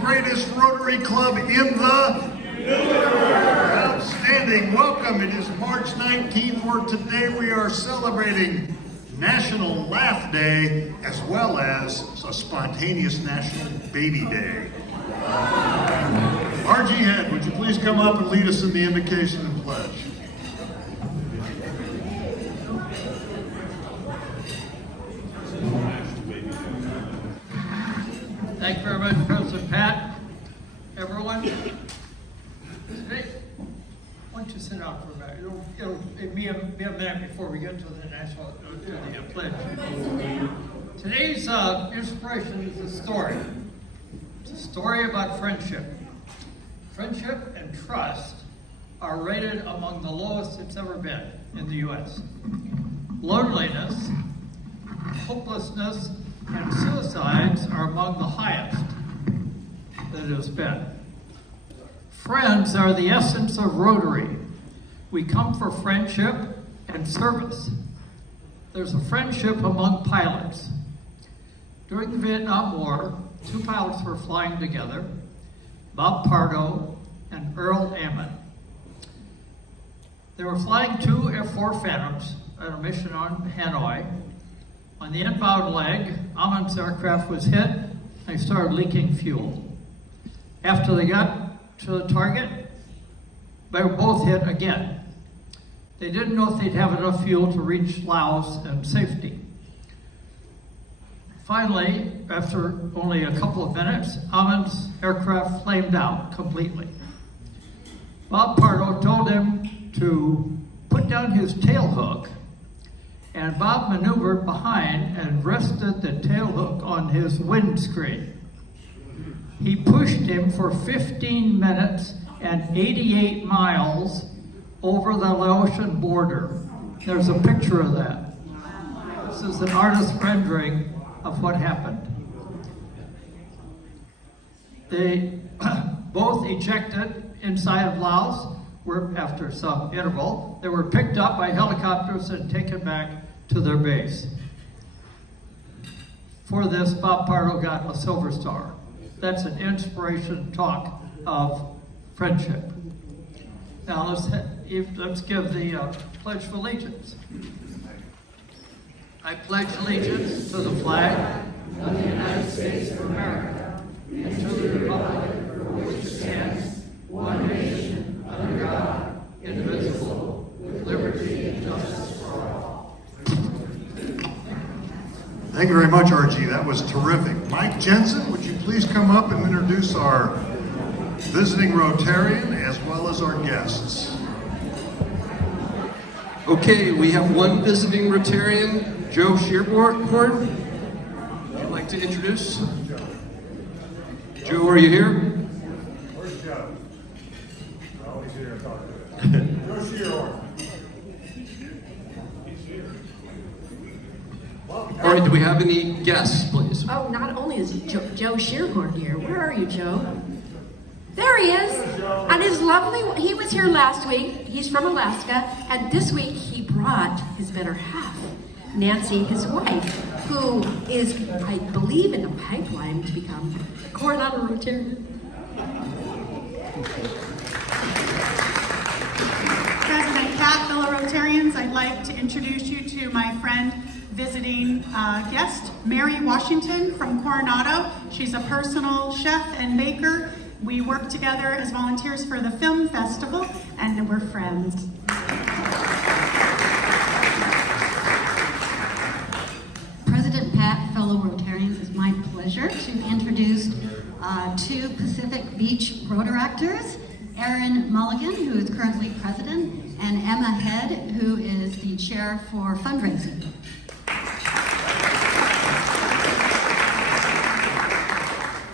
greatest Rotary Club in the universe. Outstanding. Welcome. It is March 19th, where today we are celebrating National Laugh Day as well as a spontaneous National Baby Day. RG Head, would you please come up and lead us in the invocation and pledge? Thank you very much, President Pat. Everyone, today, why don't you sit down for a minute? It'll be a minute before we get to the pledge. Today's inspiration is a story. It's a story about friendship. Friendship and trust are rated among the lowest it's ever been in the U.S. Loneliness, hopelessness, and suicides are among the highest that it has been. Friends are the essence of Rotary. We come for friendship and service. There's a friendship among pilots. During the Vietnam War, 2 pilots were flying together, Bob Pardo and Earl Ammon. They were flying 2 F-4 Phantoms on a mission on Hanoi. On the inbound leg, Ammon's aircraft was hit and they started leaking fuel. After they got to the target, they were both hit again. They didn't know if they'd have enough fuel to reach Laos and safety. Finally, after only a couple of minutes, Ammon's aircraft flamed out completely. Bob Pardo told him to put down his tail hook, and Bob maneuvered behind and rested the tail hook on his windscreen. He pushed him for 15 minutes and 88 miles over the Laotian border. There's a picture of that. This is an artist's rendering of what happened. They both ejected inside of Laos. After some interval, they were picked up by helicopters and taken back to their base. For this, Bob Pardo got a Silver Star. That's an inspiration talk of friendship. Now let's give the Pledge of Allegiance. I pledge allegiance to the flag of the United States of America and to the republic for which it stands, one nation, under God, indivisible, with liberty and justice for all. Thank you very much, RG. That was terrific. Mike Jensen, would you please come up and introduce our visiting Rotarian as well as our guests? Okay, we have one visiting Rotarian, Joe Shearborn. Would you like to introduce? Joe, are you here? Where's Joe? I always hear him talk to him. Joe Shearborn. All right, do we have any guests, please? Oh, not only is Joe Shearhorn here. Where are you, Joe? There he is. And his lovely, he was here last week. He's from Alaska. And this week he brought his better half, Nancy, his wife, who is, I believe, in the pipeline to become a Coronado Rotary. President Pat, fellow Rotarians, I'd like to introduce you to my friend, visiting guest, Mary Washington from Coronado. She's a personal chef and baker. We work together as volunteers for the film festival, and we're friends. President Pat, fellow Rotarians, it's my pleasure to introduce 2 Pacific Beach Rotaractors, Erin Mulligan, who is currently president, and Emma Head, who is the chair for fundraising.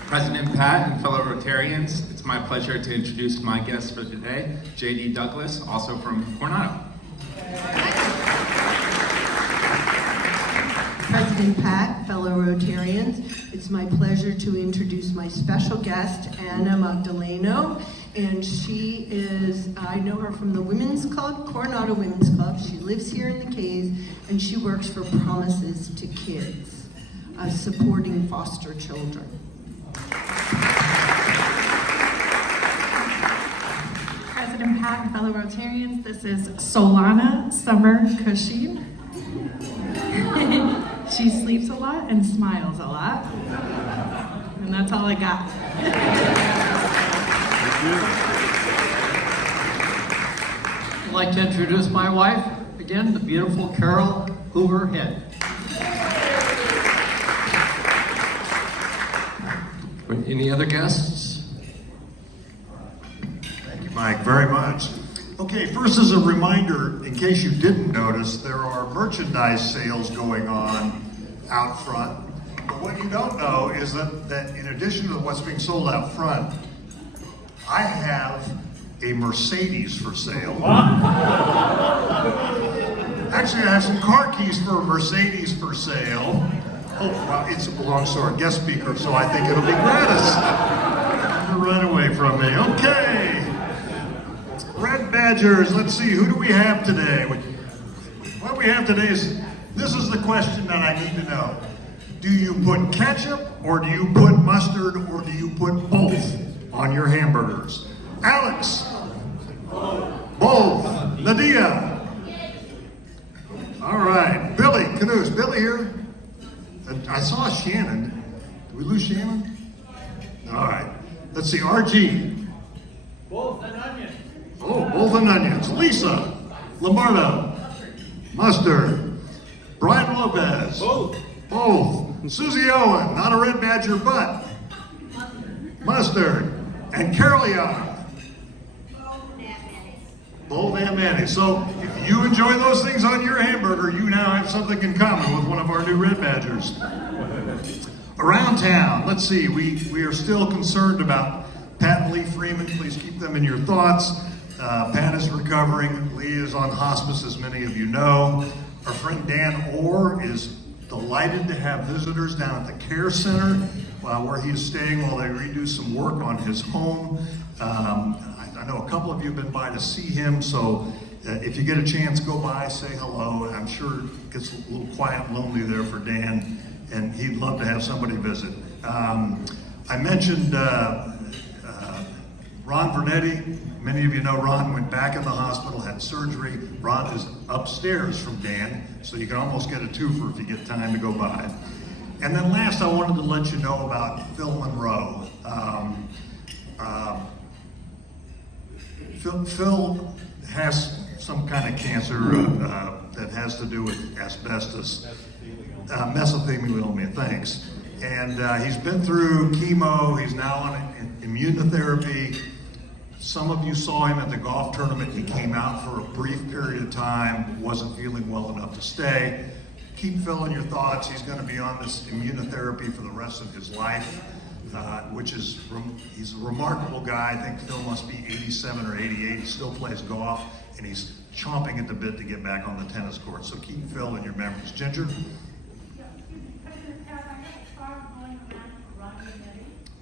President Pat and fellow Rotarians, it's my pleasure to introduce my guest for today, J.D. Douglas, also from Coronado. President Pat, fellow Rotarians, it's my pleasure to introduce my special guest, Anna Magdaleno, and she is, I know her from the Women's Club, Coronado Women's Club. She lives here in the Cays, and she works for Promises to Kids, supporting foster children. President Pat and fellow Rotarians. This is Solana Summer Cushing. She sleeps a lot and smiles a lot. And that's all I got. I'd like to introduce my wife, again, the beautiful Carol Hoover Head. Any other guests? Thank you, Mike, very much. Okay, first as a reminder, in case you didn't notice, there are merchandise sales going on out front. But what you don't know is that in addition to what's being sold out front, I have a Mercedes for sale. Actually, I have some car keys for a Mercedes for sale. Oh, wow, it belongs to our guest speaker, so I think it'll be gratis. Run away from me. Okay. Red Badgers, let's see, who do we have today? What we have today is, this is the question that I need to know. Do you put ketchup, or do you put mustard, or do you put both on your hamburgers? Alex? Both. Nadiia? All right. Billy, Canoes. Billy here? I saw Shannon. Did we lose Shannon? All right. Let's see. RG. Both and onions. Oh, both and onions. Lisa. Lamardo. Mustard. Brian Lopez. Both. Both. Susie Owen. Not a Red Badger, but mustard. And Carol Yacht. Both and mayonnaise. So if you enjoy those things on your hamburger, you now have something in common with one of our new Red Badgers. Around town, let's see, we are still concerned about Pat and Lee Freeman. Please keep them in your thoughts. Pat is recovering. Lee is on hospice, as many of you know. Our friend Dan Orr is delighted to have visitors down at the care center where he is staying while they redo some work on his home. I know a couple of you have been by to see him, so if you get a chance, go by, say hello. I'm sure it gets a little quiet and lonely there for Dan, and he'd love to have somebody visit. I mentioned Ron Vernetti. Many of you know Ron went back in the hospital, had surgery. Ron is upstairs from Dan, so you can almost get a twofer if you get time to go by. And then last, I wanted to let you know about Phil Monroe. Phil has some kind of cancer that has to do with asbestos. Mesothelioma, thanks. And he's been through chemo, he's now on immunotherapy. Some of you saw him at the golf tournament. He came out for a brief period of time, wasn't feeling well enough to stay. Keep Phil in your thoughts. He's going to be on this immunotherapy for the rest of his life, he's a remarkable guy. I think Phil must be 87 or 88. He still plays golf, and he's chomping at the bit to get back on the tennis court. So keep Phil in your memories. Ginger?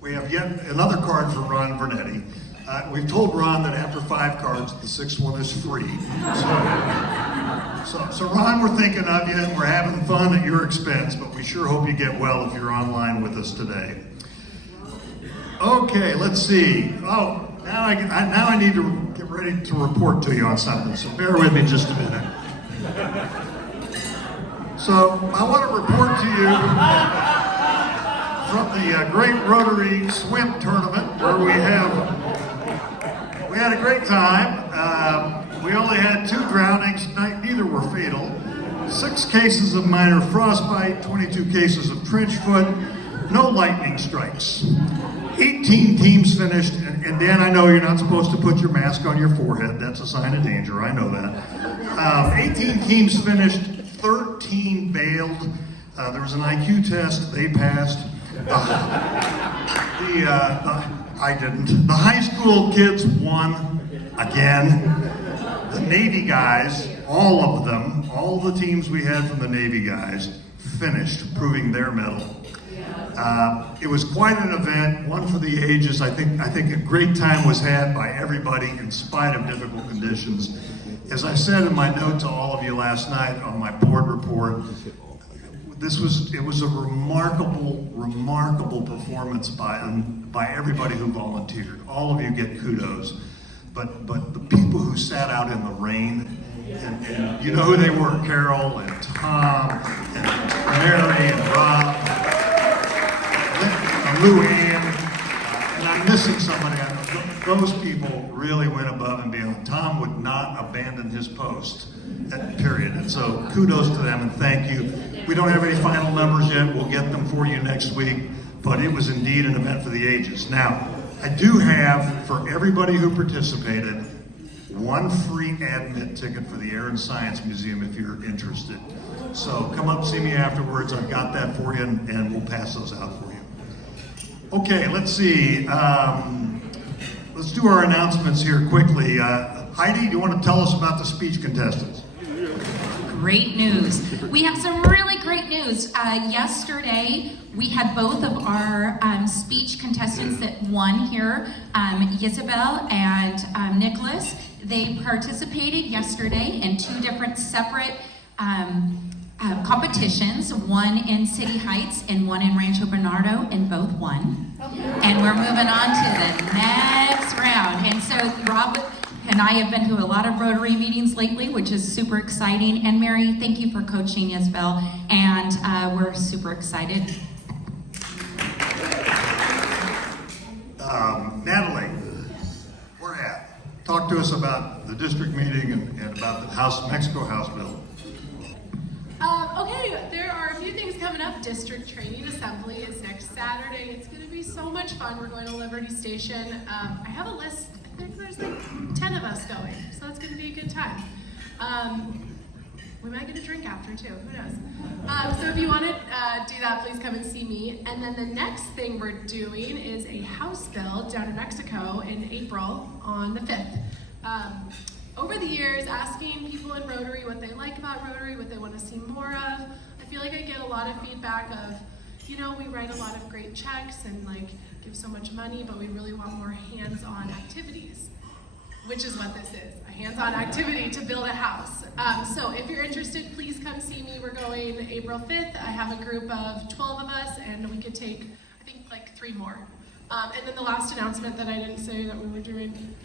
We have yet another card for Ron Vernetti. We've told Ron that after 5 cards, the 6th one is free. So Ron, we're thinking of you, and we're having fun at your expense, but we sure hope you get well if you're online with us today. Okay, let's see. Oh, now I need to get ready to report to you on something, so bear with me just a minute. So I want to report to you from the Great Rotary Swim Tournament, where we had a great time. We only had 2 drownings, neither were fatal. 6 cases of minor frostbite, 22 cases of trenchfoot, no lightning strikes. 18 teams finished, and Dan, I know you're not supposed to put your mask on your forehead. That's a sign of danger, I know that. 18 teams finished, 13 bailed. There was an IQ test, they passed. I didn't. The high school kids won again. The Navy guys, all of them, all the teams we had from the Navy guys finished, proving their mettle. It was quite an event, one for the ages. I think a great time was had by everybody in spite of difficult conditions. As I said in my note to all of you last night on my board report, it was a remarkable performance by everybody who volunteered. All of you get kudos. but the people who sat out in the rain, and you know who they were, Carol and Tom and Mary and Rob, and Lou Ann, and I'm missing somebody. Those people really went above and beyond. Tom would not abandon his post, period. And so kudos to them and thank you. We don't have any final numbers yet. We'll get them for you next week, but it was indeed an event for the ages. Now, I do have, for everybody who participated, one free admit ticket for the Air and Science Museum if you're interested. So come up, see me afterwards. I've got that for you, and we'll pass those out for you. Okay, let's see. Let's do our announcements here quickly. Heidi, do you want to tell us about the speech contestants? Great news. We have some really great news. Yesterday, we had both of our speech contestants that won here, Isabel and Nicholas. They participated yesterday in two different separate competitions, one in City Heights and one in Rancho Bernardo, and both won. And we're moving on to the next round. And so Rob and I have been to a lot of Rotary meetings lately, which is super exciting. And Mary, thank you for coaching Isabel, and we're super excited. Natalie, where at? Talk to us about the district meeting and about the Mexico House bill. Okay, there are a few things coming up. District Training Assembly is next Saturday. It's going to be so much fun. We're going to Liberty Station. I have a list. I think there's like 10 of us going, so it's going to be a good time. We might get a drink after too, who knows? So if you want to do that, please come and see me. And then the next thing we're doing is a House bill down in Mexico in April on the 5th. Over the years, asking people in Rotary what they like about Rotary, what they want to see more of, I feel like I get a lot of feedback of, you know, we write a lot of great checks and like give so much money, but we really want more hands-on activities, which is what this is, a hands-on activity to build a house. So if you're interested, please come see me. We're going April 5th. I have a group of 12 of us, and we could take, I think, like 3 more. And then the last announcement that I didn't say that we were doing,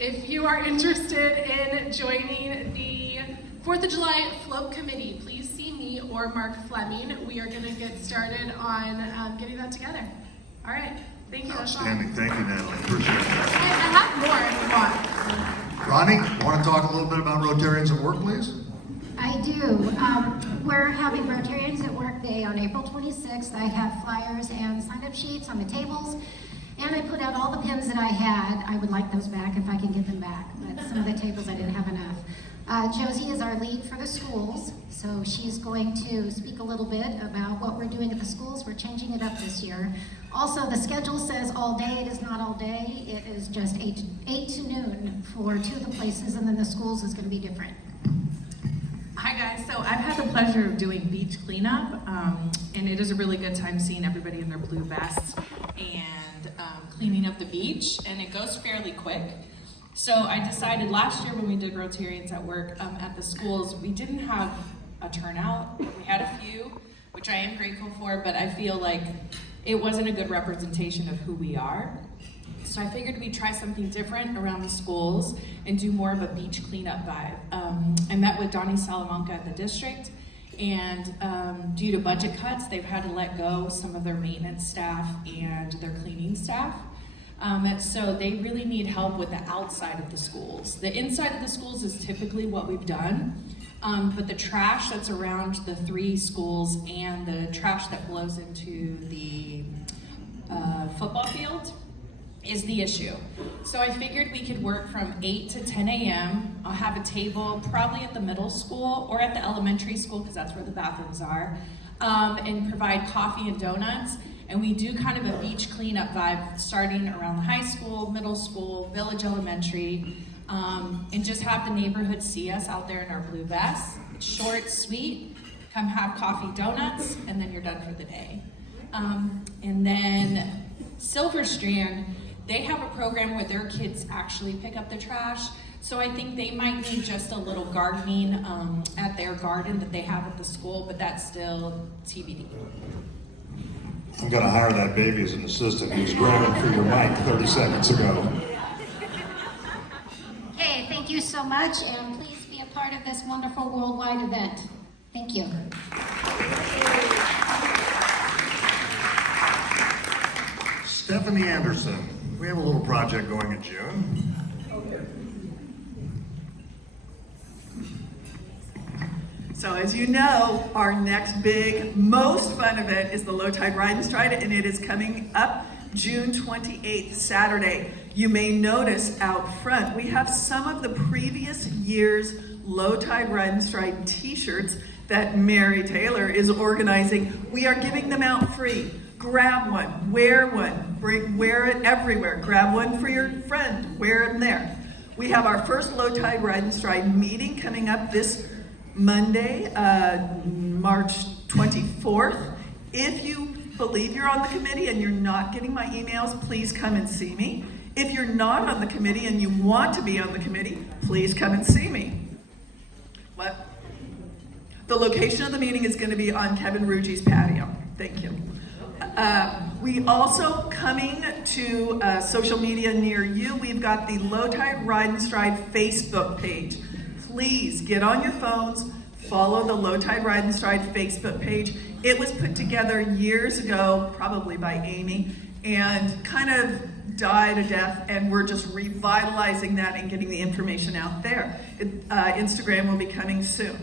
if you are interested in joining the 4th of July Float Committee, please see me or Mark Fleming. We are going to get started on getting that together. All right. Thank you. Outstanding. Thank you, Natalie. Appreciate it. I have more if you want. Ronnie, want to talk a little bit about Rotarians at Work, please? I do. We're having Rotarians at Work Day on April 26th. I have flyers and sign-up sheets on the tables. And I put out all the pins that I had. I would like those back if I can get them back, but some of the tables I didn't have enough. Josie is our lead for the schools, so she's going to speak a little bit about what we're doing at the schools. We're changing it up this year. Also, the schedule says all day. It is not all day. It is just 8 to noon for 2 of the places, and then the schools is going to be different. Hi guys, so I've had the pleasure of doing beach cleanup, and it is a really good time seeing everybody in their blue vests and cleaning up the beach, and it goes fairly quick. So I decided last year when we did Rotarians at Work at the schools, we didn't have a turnout. We had a few, which I am grateful for, but I feel like it wasn't a good representation of who we are. So I figured we'd try something different around the schools and do more of a beach cleanup vibe. I met with Donnie Salamanca at the district, and due to budget cuts, they've had to let go some of their maintenance staff and their cleaning staff. So they really need help with the outside of the schools. The inside of the schools is typically what we've done, but the trash that's around the 3 schools and the trash that blows into the football field is the issue. So I figured we could work from 8 to 10 a.m. I'll have a table probably at the middle school or at the elementary school, because that's where the bathrooms are, and provide coffee and donuts. And we do kind of a beach cleanup vibe starting around the high school, middle school, village elementary, and just have the neighborhood see us out there in our blue vests. It's short, sweet, come have coffee, donuts, and then you're done for the day. And then Silver Strand, they have a program where their kids actually pick up the trash. So I think they might need just a little gardening at their garden that they have at the school, but that's still TBD. I'm gonna hire that baby as an assistant. He was grabbing for your mic 30 seconds ago. thank you so much, and please be a part of this wonderful worldwide event. Thank you. Stephanie Anderson, we have a little project going in June. So as you know, our next big, most fun event is the Low Tide Ride and Stride, and it is coming up June 28th, Saturday. You may notice out front, we have some of the previous year's Low Tide Ride and Stride t-shirts that Mary Taylor is organizing. We are giving them out free. Grab one, wear it everywhere. Grab one for your friend, wear them there. We have our first Low Tide Ride and Stride meeting coming up this Monday, March 24th. If you believe you're on the committee and you're not getting my emails, please come and see me. If you're not on the committee and you want to be on the committee, please come and see me. What? The location of the meeting is going to be on Kevin Ruggie's patio. Thank you. We also, coming to social media near you, we've got the Low Tide Ride and Stride Facebook page. Please get on your phones, follow the Low Tide Ride and Stride Facebook page. It was put together years ago, probably by Amy, and kind of died a death, and we're just revitalizing that and getting the information out there. Instagram will be coming soon.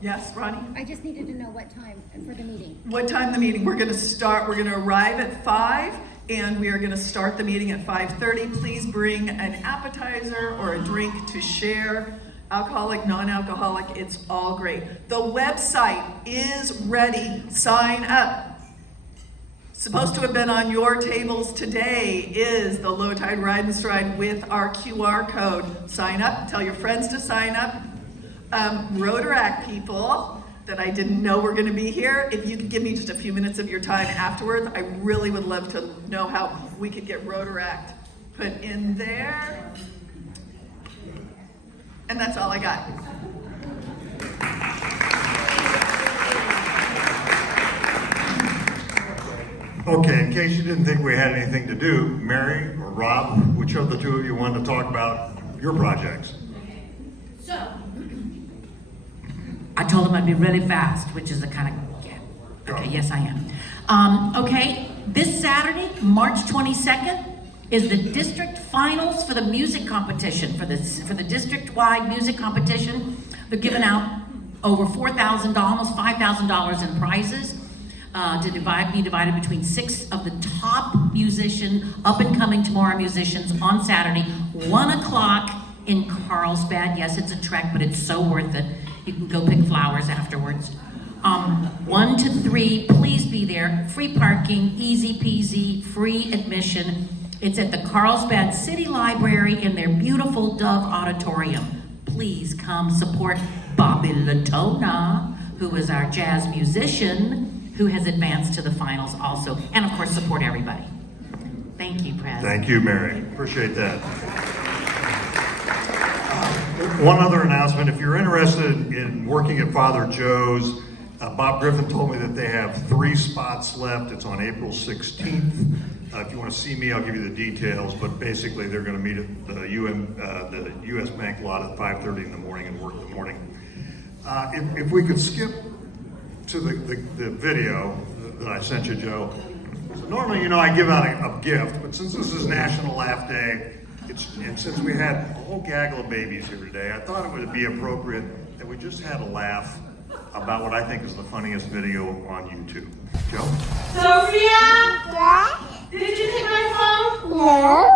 Yes, Ronnie? I just needed to know what time for the meeting. What time the meeting? We're going to arrive at 5, and we are going to start the meeting at 5:30. Please bring an appetizer or a drink to share. Alcoholic, non-alcoholic, it's all great. The website is ready. Sign up. Supposed to have been on your tables today is the Low Tide Ride and Stride with our QR code. Sign up. Tell your friends to sign up. Rotaract people that I didn't know were going to be here, if you could give me just a few minutes of your time afterwards, I really would love to know how we could get Rotaract put in there. And that's all I got. Okay, in case you didn't think we had anything to do, Mary or Rob, which of the two of you wanted to talk about your projects? So, I told him I'd be really fast, which is the kind of, yeah. Okay, yes I am. Okay, this Saturday, March 22nd, is the district finals for the music competition, for the district-wide music competition. They're giving out over $4,000, almost $5,000 in prizes to be divided between 6 of the top up and coming tomorrow musicians on Saturday, 1 o'clock in Carlsbad. Yes, it's a trek, but it's so worth it. You can go pick flowers afterwards. 1 to 3, please be there. Free parking, easy peasy, free admission. It's at the Carlsbad City Library in their beautiful Dove Auditorium. Please come support Bobby Latona, who is our jazz musician, who has advanced to the finals also. And of course, support everybody. Thank you, President. Thank you, Mary. Appreciate that. One other announcement, if you're interested in working at Father Joe's, Bob Griffin told me that they have 3 spots left. It's on April 16th. If you want to see me, I'll give you the details, but basically they're going to meet at the USBank lot at 5:30 in the morning and work in the morning. If we could skip to the video that I sent you, Joe. So normally, I give out a gift, but since this is National Laugh Day, and since we had a whole gaggle of babies here today, I thought it would be appropriate that we just had a laugh about what I think is the funniest video on YouTube. Joe? Sophia? Yeah? Did you take my phone? No.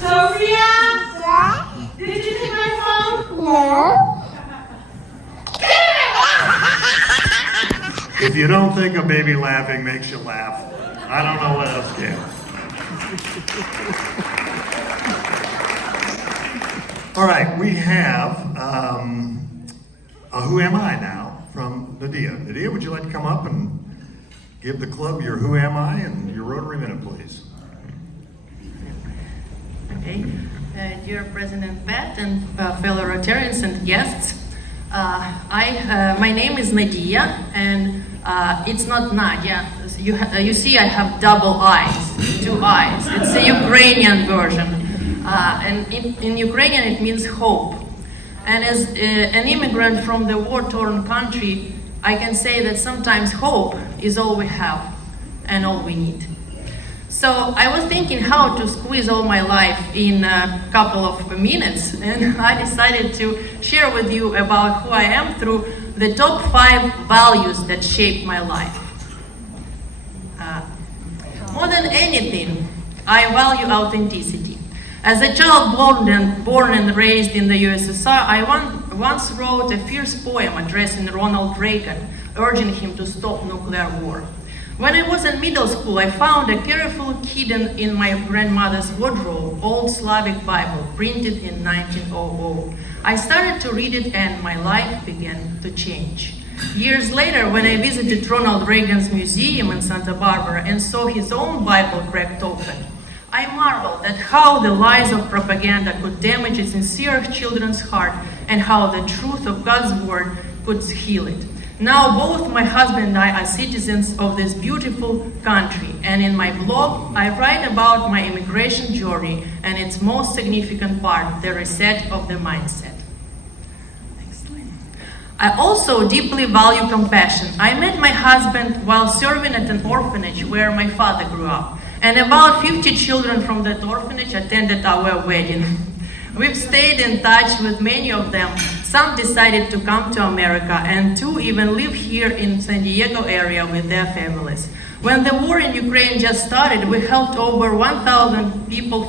Sophia? Yeah? Did you take my phone? No. If you don't think a baby laughing makes you laugh, I don't know what else can. All right, we have a Who Am I now from Nadiia. Nadiia, would you like to come up and give the club your Who Am I and your Rotary Minute, please? Okay, dear President Pat and fellow Rotarians and guests, my name is Nadiia, and it's not Nadia. you see I have double eyes, 2 eyes. It's a Ukrainian version. And in Ukrainian it means hope. And as an immigrant from the war-torn country, I can say that sometimes hope is all we have and all we need. So I was thinking how to squeeze all my life in a couple of minutes, and I decided to share with you about who I am through the top 5 values that shape my life. More than anything, I value authenticity. As a child born and raised in the USSR, I once wrote a fierce poem addressing Ronald Reagan, urging him to stop nuclear war. When I was in middle school, I found a careful hidden in my grandmother's wardrobe, old Slavic Bible, printed in 1900. I started to read it and my life began to change. Years later, when I visited Ronald Reagan's museum in Santa Barbara and saw his own Bible cracked open, I marveled at how the lies of propaganda could damage a sincere children's heart and how the truth of God's word could heal it. Now both my husband and I are citizens of this beautiful country, and in my blog I write about my immigration journey and its most significant part, the reset of the mindset. I also deeply value compassion. I met my husband while serving at an orphanage where my father grew up, and about 50 children from that orphanage attended our wedding. We've stayed in touch with many of them. Some decided to come to America, and 2 even live here in San Diego area with their families. When the war in Ukraine just started, we helped over 1,000 people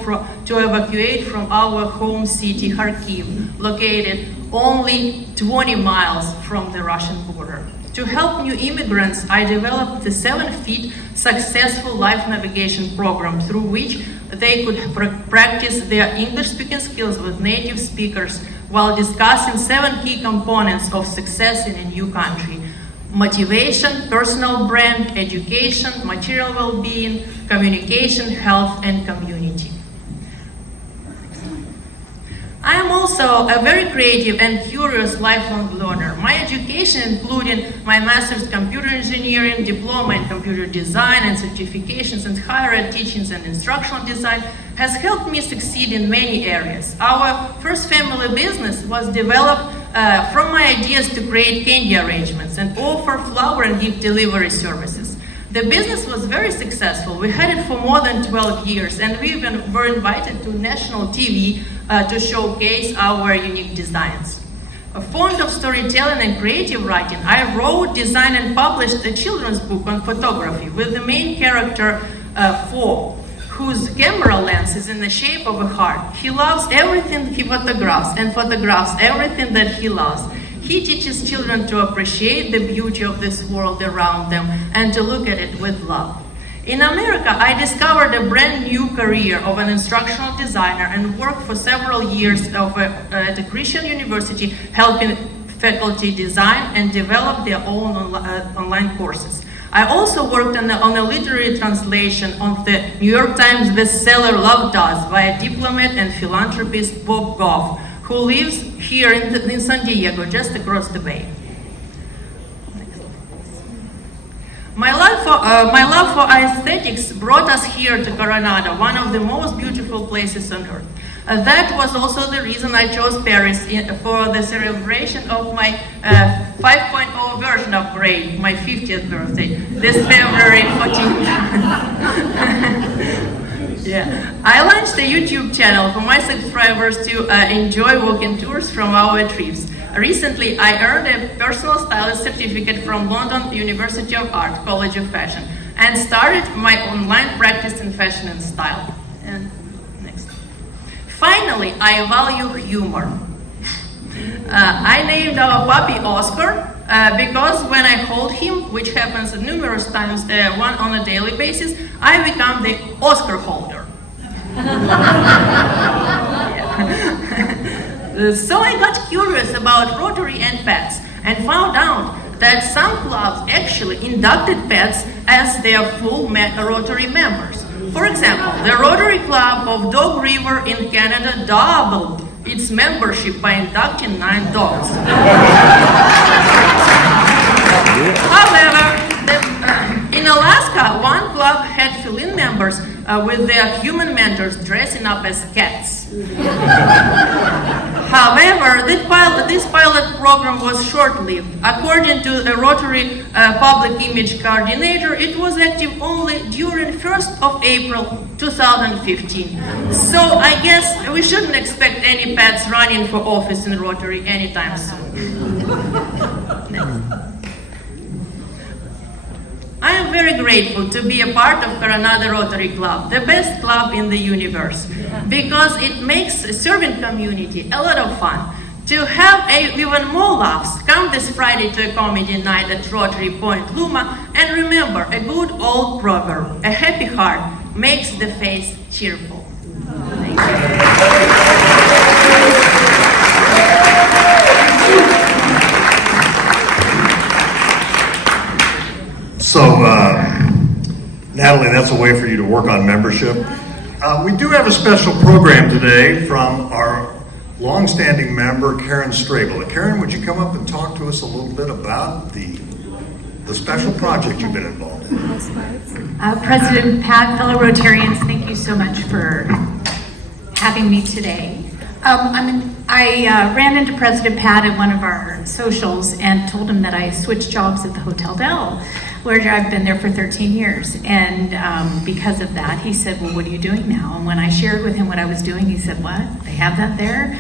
to evacuate from our home city, Kharkiv, located only 20 miles from the Russian border. To help new immigrants, I developed the 7-feet successful life navigation program through which they could practice their English-speaking skills with native speakers while discussing 7 key components of success in a new country: motivation, personal brand, education, material well-being, communication, health, and community. I am also a very creative and curious lifelong learner. My education, including my master's in computer engineering, diploma in computer design, and certifications in higher ed teachings and instructional design, has helped me succeed in many areas. Our first family business was developed from my ideas to create candy arrangements and offer flower and gift delivery services. The business was very successful. We had it for more than 12 years, and we even were invited to national TV to showcase our unique designs. Fond of storytelling and creative writing, I wrote, designed, and published a children's book on photography with the main character, Fo, whose camera lens is in the shape of a heart. He loves everything he photographs and photographs everything that he loves. He teaches children to appreciate the beauty of this world around them and to look at it with love. In America, I discovered a brand new career of an instructional designer and worked for several years at a Christian university helping faculty design and develop their own online courses. I also worked on a literary translation of the New York Times bestseller Love Does by a diplomat and philanthropist, Bob Goff, who lives here in San Diego, just across the bay. My love for aesthetics brought us here to Coronado, one of the most beautiful places on earth. That was also the reason I chose Paris for the celebration of my 5.0 version of Great, my 50th birthday, this February 14th. Yeah. I launched a YouTube channel for my subscribers to enjoy walking tours from our trips. Recently, I earned a personal stylist certificate from London University of Art, College of Fashion, and started my online practice in fashion and style. And next. Finally, I value humor. I named our puppy Oscar because when I hold him, which happens numerous times, one on a daily basis, I become the Oscar holder. So I got curious about Rotary and pets and found out that some clubs actually inducted pets as their full Rotary members. For example, the Rotary Club of Dog River in Canada doubled its membership by inducting 9 dogs. However, In Alaska, one club had fill-in members with their human mentors dressing up as cats. However, this pilot program was short-lived. According to the Rotary Public Image Coordinator, it was active only during 1st of April 2015. So I guess we shouldn't expect any pets running for office in Rotary anytime soon. I am very grateful to be a part of Coronado Rotary Club, the best club in the universe, because it makes serving community a lot of fun. To have even more laughs, come this Friday to a comedy night at Rotary Point Luma, and remember a good old proverb, a happy heart makes the face cheerful. Thank So, Natalie, that's a way for you to work on membership. We do have a special program today from our longstanding member, Karen Strabela. Karen, would you come up and talk to us a little bit about the special project you've been involved in? President Pat, fellow Rotarians, thank you so much for having me today. I ran into President Pat at one of our socials and told him that I switched jobs at the Hotel Del, where I've been there for 13 years. And because of that, he said, well, what are you doing now? And when I shared with him what I was doing, he said, what? They have that there?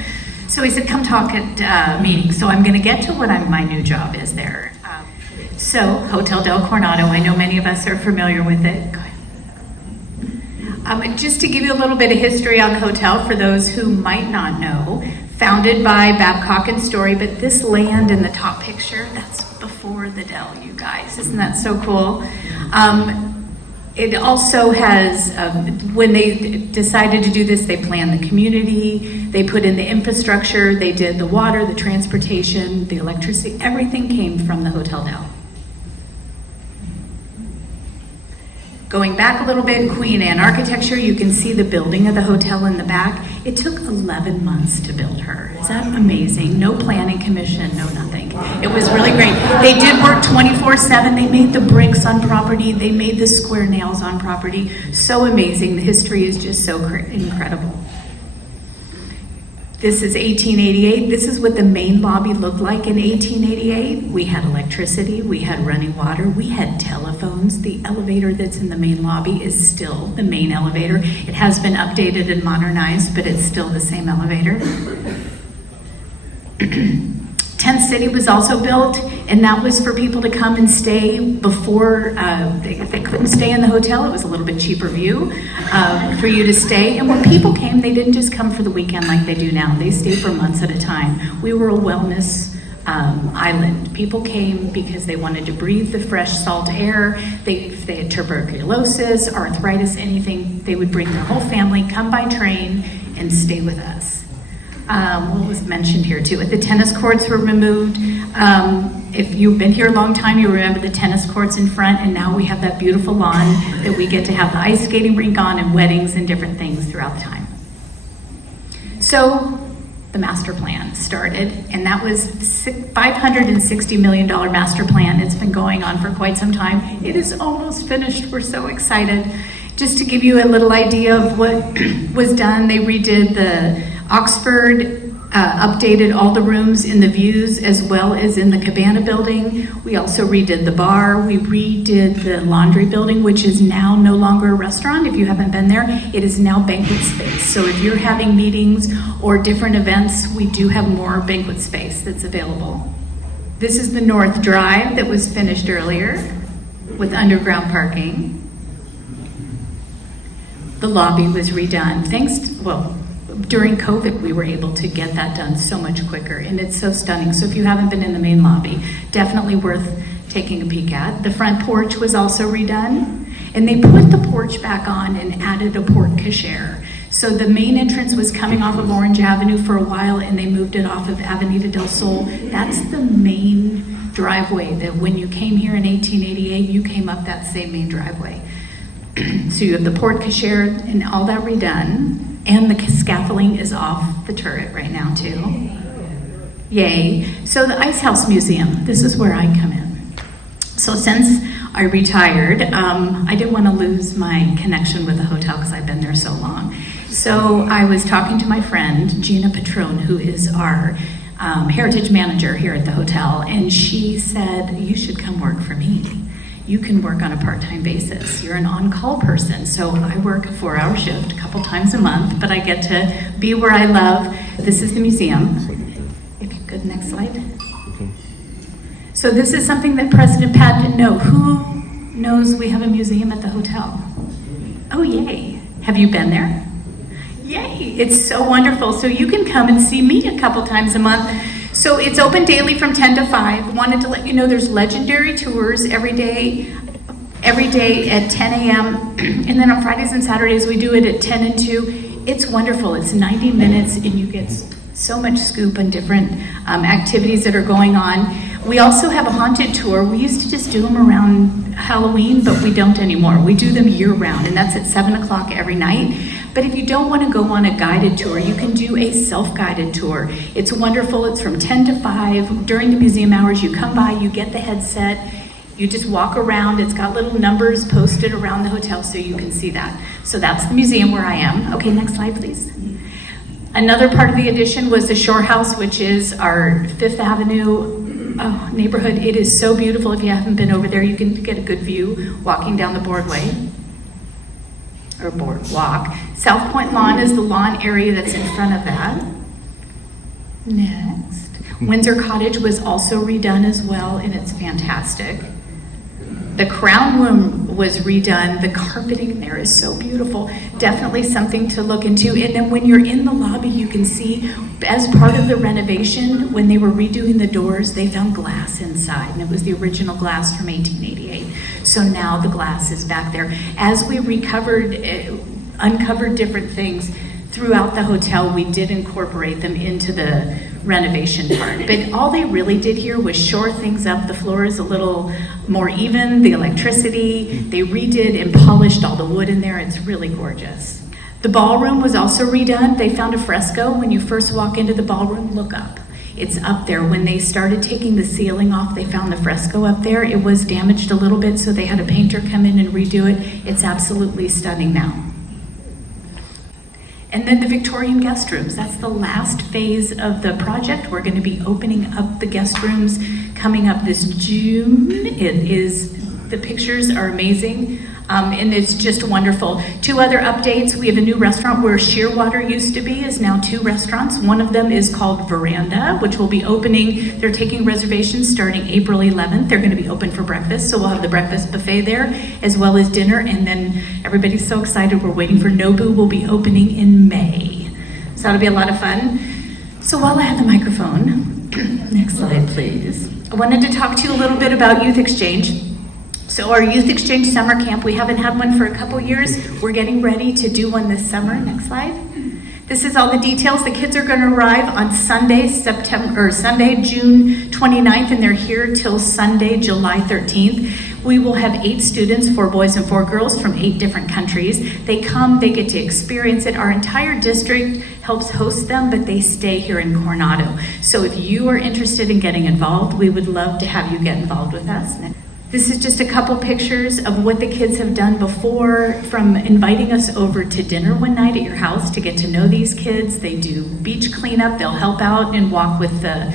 So he said, come talk at meetings. So I'm gonna get to what my new job is there. So Hotel Del Coronado, I know many of us are familiar with it. Go ahead. Just to give you a little bit of history on the hotel for those who might not know, founded by Babcock and Story, but this land in the top picture, that's before the Del, you guys. Isn't that so cool? It also has, when they decided to do this, they planned the community, they put in the infrastructure, they did the water, the transportation, the electricity, everything came from the Hotel Del. Going back a little bit, Queen Anne architecture, you can see the building of the hotel in the back. It took 11 months to build her. Is that amazing? No planning commission, no nothing. It was really great. They did work 24/7. They made the bricks on property. They made the square nails on property. So amazing. The history is just so incredible. This is 1888. This is what the main lobby looked like in 1888. We had electricity, we had running water, we had telephones. The elevator that's in the main lobby is still the main elevator. It has been updated and modernized, but it's still the same elevator. Tent City was also built, and that was for people to come and stay before, if they couldn't stay in the hotel, it was a little bit cheaper view for you to stay. And when people came, they didn't just come for the weekend like they do now. They stayed for months at a time. We were a wellness island. People came because they wanted to breathe the fresh salt air. If they had tuberculosis, arthritis, anything, they would bring their whole family, come by train, and stay with us. What was mentioned here too, the tennis courts were removed. If you've been here a long time, you remember the tennis courts in front, and now we have that beautiful lawn that we get to have the ice skating rink on and weddings and different things throughout the time. So the master plan started, and that was $560 million master plan. It's been going on for quite some time. It is almost finished. We're so excited. Just to give you a little idea of what was done, they redid the Oxford, updated all the rooms in the views as well as in the Cabana building. We also redid the bar. We redid the laundry building, which is now no longer a restaurant. If you haven't been there, it is now banquet space. So if you're having meetings or different events, we do have more banquet space that's available. This is the North Drive that was finished earlier with underground parking. The lobby was redone. During COVID, we were able to get that done so much quicker, and it's so stunning. So if you haven't been in the main lobby, definitely worth taking a peek at. The front porch was also redone, and they put the porch back on and added a porte cochere. So the main entrance was coming off of Orange Avenue for a while, and they moved it off of Avenida del Sol. That's the main driveway that when you came here in 1888, you came up that same main driveway. So you have the porte cochere and all that redone. And the scaffolding is off the turret right now too. Yay. So the Ice House Museum, this is where I come in. So since I retired, I didn't want to lose my connection with the hotel because I've been there so long. So I was talking to my friend, Gina Patron, who is our heritage manager here at the hotel, and she said, you should come work for me. You can work on a part-time basis. You're an on-call person. So I work a 4-hour shift a couple times a month, but I get to be where I love. This is the museum. If you could, next slide. So this is something that President Pat didn't know. Who knows we have a museum at the hotel? Oh, yay. Have you been there? Yay, it's so wonderful. So you can come and see me a couple times a month. So it's open daily from 10 to 5. Wanted to let you know there's legendary tours every day at 10 a.m. And then on Fridays and Saturdays, we do it at 10 and 2. It's wonderful. It's 90 minutes and you get so much scoop on different activities that are going on. We also have a haunted tour. We used to just do them around Halloween, but we don't anymore. We do them year round, and that's at 7 o'clock every night. But if you don't want to go on a guided tour, you can do a self-guided tour. It's wonderful. It's from 10 to 5. During the museum hours, you come by, you get the headset, you just walk around. It's got little numbers posted around the hotel so you can see that. So that's the museum where I am. Okay, next slide, please. Another part of the addition was the Shore House, which is our Fifth Avenue neighborhood. It is so beautiful. If you haven't been over there, you can get a good view walking down the boardway. Or boardwalk. South Point Lawn is the lawn area that's in front of that. Next. Windsor Cottage was also redone as well, and it's fantastic. The Crown Room was redone. The carpeting there is so beautiful. Definitely something to look into. And then when you're in the lobby, you can see, as part of the renovation, when they were redoing the doors, they found glass inside, and it was the original glass from 1888. So now the glass is back there. As we uncovered different things throughout the hotel, we did incorporate them into the renovation part. But all they really did here was shore things up. The floor is a little more even, the electricity. They redid and polished all the wood in there. It's really gorgeous. The ballroom was also redone. They found a fresco. When you first walk into the ballroom, look up. It's up there. When they started taking the ceiling off, they found the fresco up there. It was damaged a little bit, so they had a painter come in and redo it. It's absolutely stunning now. And then the Victorian guest rooms. That's the last phase of the project. We're going to be opening up the guest rooms coming up this June. The pictures are amazing. And it's just wonderful. 2 other updates. We have a new restaurant where Shearwater used to be, is now 2 restaurants. One of them is called Veranda, which will be opening. They're taking reservations starting April 11th. They're going to be open for breakfast, so we'll have the breakfast buffet there, as well as dinner. And then everybody's so excited. We're waiting for Nobu. Will be opening in May. So that'll be a lot of fun. So while I have the microphone, next slide, please. I wanted to talk to you a little bit about Youth Exchange. So our Youth Exchange Summer Camp, we haven't had one for a couple years. We're getting ready to do one this summer. Next slide. This is all the details. The kids are going to arrive on Sunday, June 29th, and they're here till Sunday, July 13th. We will have 8 students, 4 boys and 4 girls from 8 different countries. They come, they get to experience it. Our entire district helps host them, but they stay here in Coronado. So if you are interested in getting involved, we would love to have you get involved with us. This is just a couple pictures of what the kids have done before, from inviting us over to dinner one night at your house to get to know these kids. They do beach cleanup. They'll help out and walk with the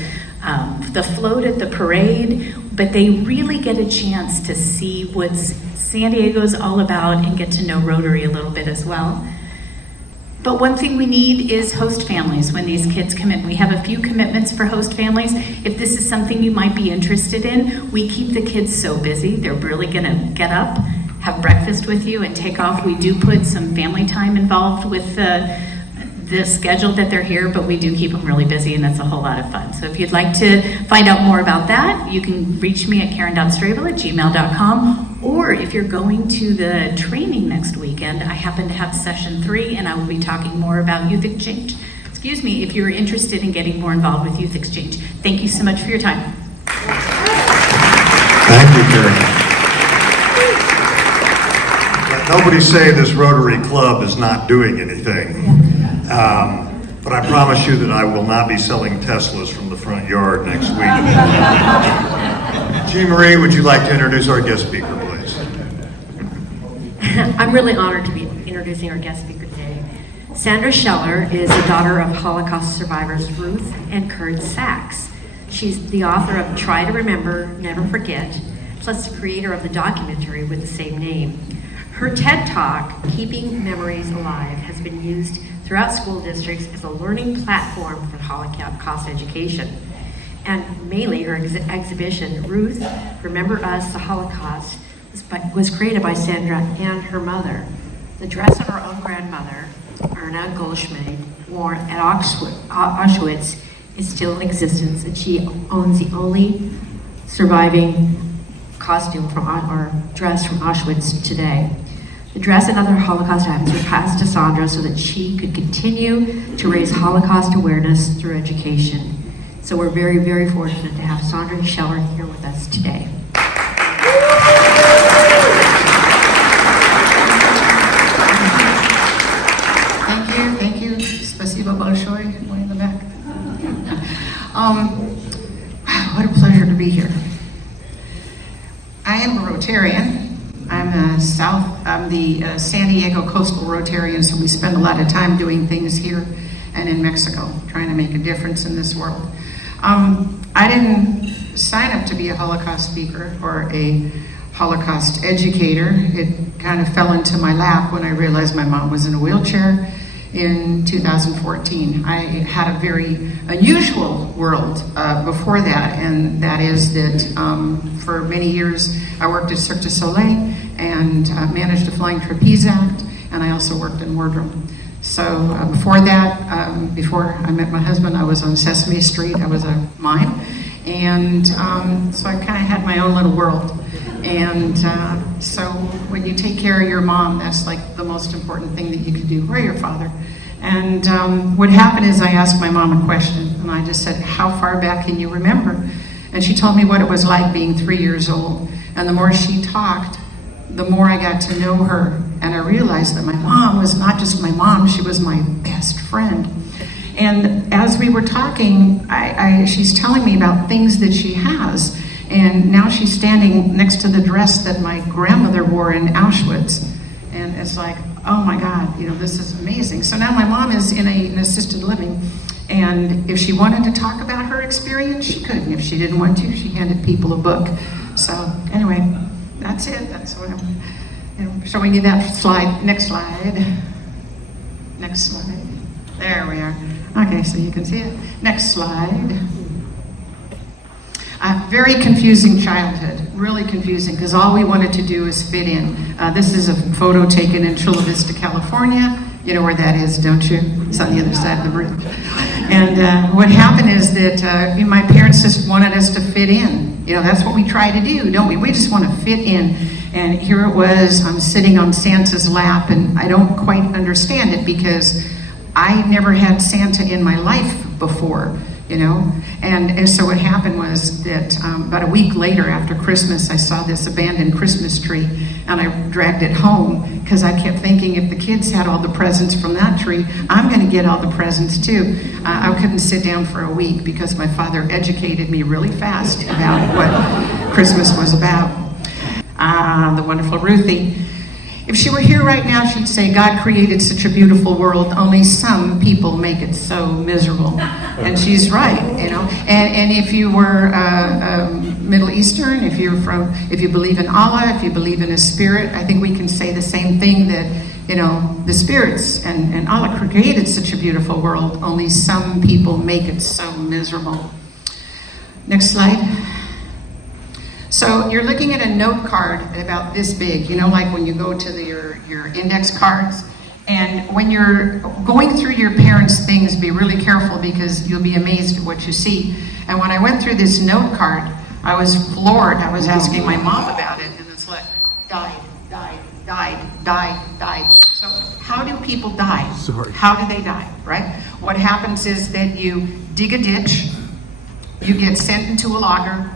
float at the parade, but they really get a chance to see what San Diego's all about and get to know Rotary a little bit as well. But one thing we need is host families when these kids come in. We have a few commitments for host families. If this is something you might be interested in, we keep the kids so busy. They're really gonna get up, have breakfast with you, and take off. We do put some family time involved with the schedule that they're here, but we do keep them really busy, and that's a whole lot of fun. So if you'd like to find out more about that, you can reach me at karen.strabela@gmail.com, or if you're going to the training next weekend, I happen to have session 3, and I will be talking more about Youth Exchange. Excuse me, if you're interested in getting more involved with Youth Exchange. Thank you so much for your time. Thank you, Karen. Let nobody say this Rotary Club is not doing anything. But I promise you that I will not be selling Teslas from the front yard next week. Jean Marie, would you like to introduce our guest speaker, please? I'm really honored to be introducing our guest speaker today. Sandra Scheller is the daughter of Holocaust survivors Ruth and Kurt Sachs. She's the author of Try to Remember, Never Forget, plus the creator of the documentary with the same name. Her TED Talk, Keeping Memories Alive, has been used throughout school districts as a learning platform for Holocaust education. And mainly her exhibition, Ruth, Remember Us, the Holocaust, was created by Sandra and her mother. The dress of her own grandmother, Erna Goldschmidt, wore at Auschwitz is still in existence, and she owns the only surviving costume or dress from Auschwitz today. The dress and other Holocaust items were passed to Sandra so that she could continue to raise Holocaust awareness through education. So we're very, very fortunate to have Sandra Scheller here with us today. Thank you. Spasibo Bolshoi, way in the back. What a pleasure to be here. I am a Rotarian. I'm the San Diego Coastal Rotarian, so we spend a lot of time doing things here and in Mexico, trying to make a difference in this world. I didn't sign up to be a Holocaust speaker or a Holocaust educator. It kind of fell into my lap when I realized my mom was in a wheelchair in 2014. I had a very unusual world before that, and that is that for many years I worked at Cirque du Soleil and managed a flying trapeze act, and I also worked in wardroom. So before that, before I met my husband, I was on Sesame Street. I was a mime, and so I kind of had my own little world. And so when you take care of your mom, that's like the most important thing that you can do, or your father. And what happened is I asked my mom a question, and I just said, how far back can you remember? And she told me what it was like being 3 years old. And the more she talked, the more I got to know her. And I realized that my mom was not just my mom, she was my best friend. And as we were talking, she's telling me about things that she has. And now she's standing next to the dress that my grandmother wore in Auschwitz. And it's like, oh my God, this is amazing. So now my mom is in an assisted living. And if she wanted to talk about her experience, she could. And if she didn't want to, she handed people a book. So anyway, that's it. That's what I'm showing you that slide. Next slide. Next slide. There we are. Okay, so you can see it. Next slide. Very confusing childhood, really confusing, because all we wanted to do is fit in. This is a photo taken in Chula Vista, California. You know where that is, don't you? It's on the other side of the bridge. And what happened is that my parents just wanted us to fit in. That's what we try to do, don't we? We just want to fit in. And here it was, I'm sitting on Santa's lap, and I don't quite understand it because I never had Santa in my life before. And so what happened was that about a week later after Christmas, I saw this abandoned Christmas tree, and I dragged it home because I kept thinking if the kids had all the presents from that tree, I'm going to get all the presents too. I couldn't sit down for a week because my father educated me really fast about what Christmas was about. The wonderful Ruthie. If she were here right now, she'd say, God created such a beautiful world, only some people make it so miserable. And she's right, And if you were Middle Eastern, if you believe in Allah, if you believe in a spirit, I think we can say the same thing, that, the spirits and Allah created such a beautiful world, only some people make it so miserable. Next slide. So you're looking at a note card about this big, like when you go to your index cards. And when you're going through your parents' things, be really careful because you'll be amazed at what you see. And when I went through this note card, I was floored. I was asking my mom about it, and it's like, died. So how do people die? How do they die, right? What happens is that you dig a ditch, you get sent into a logger,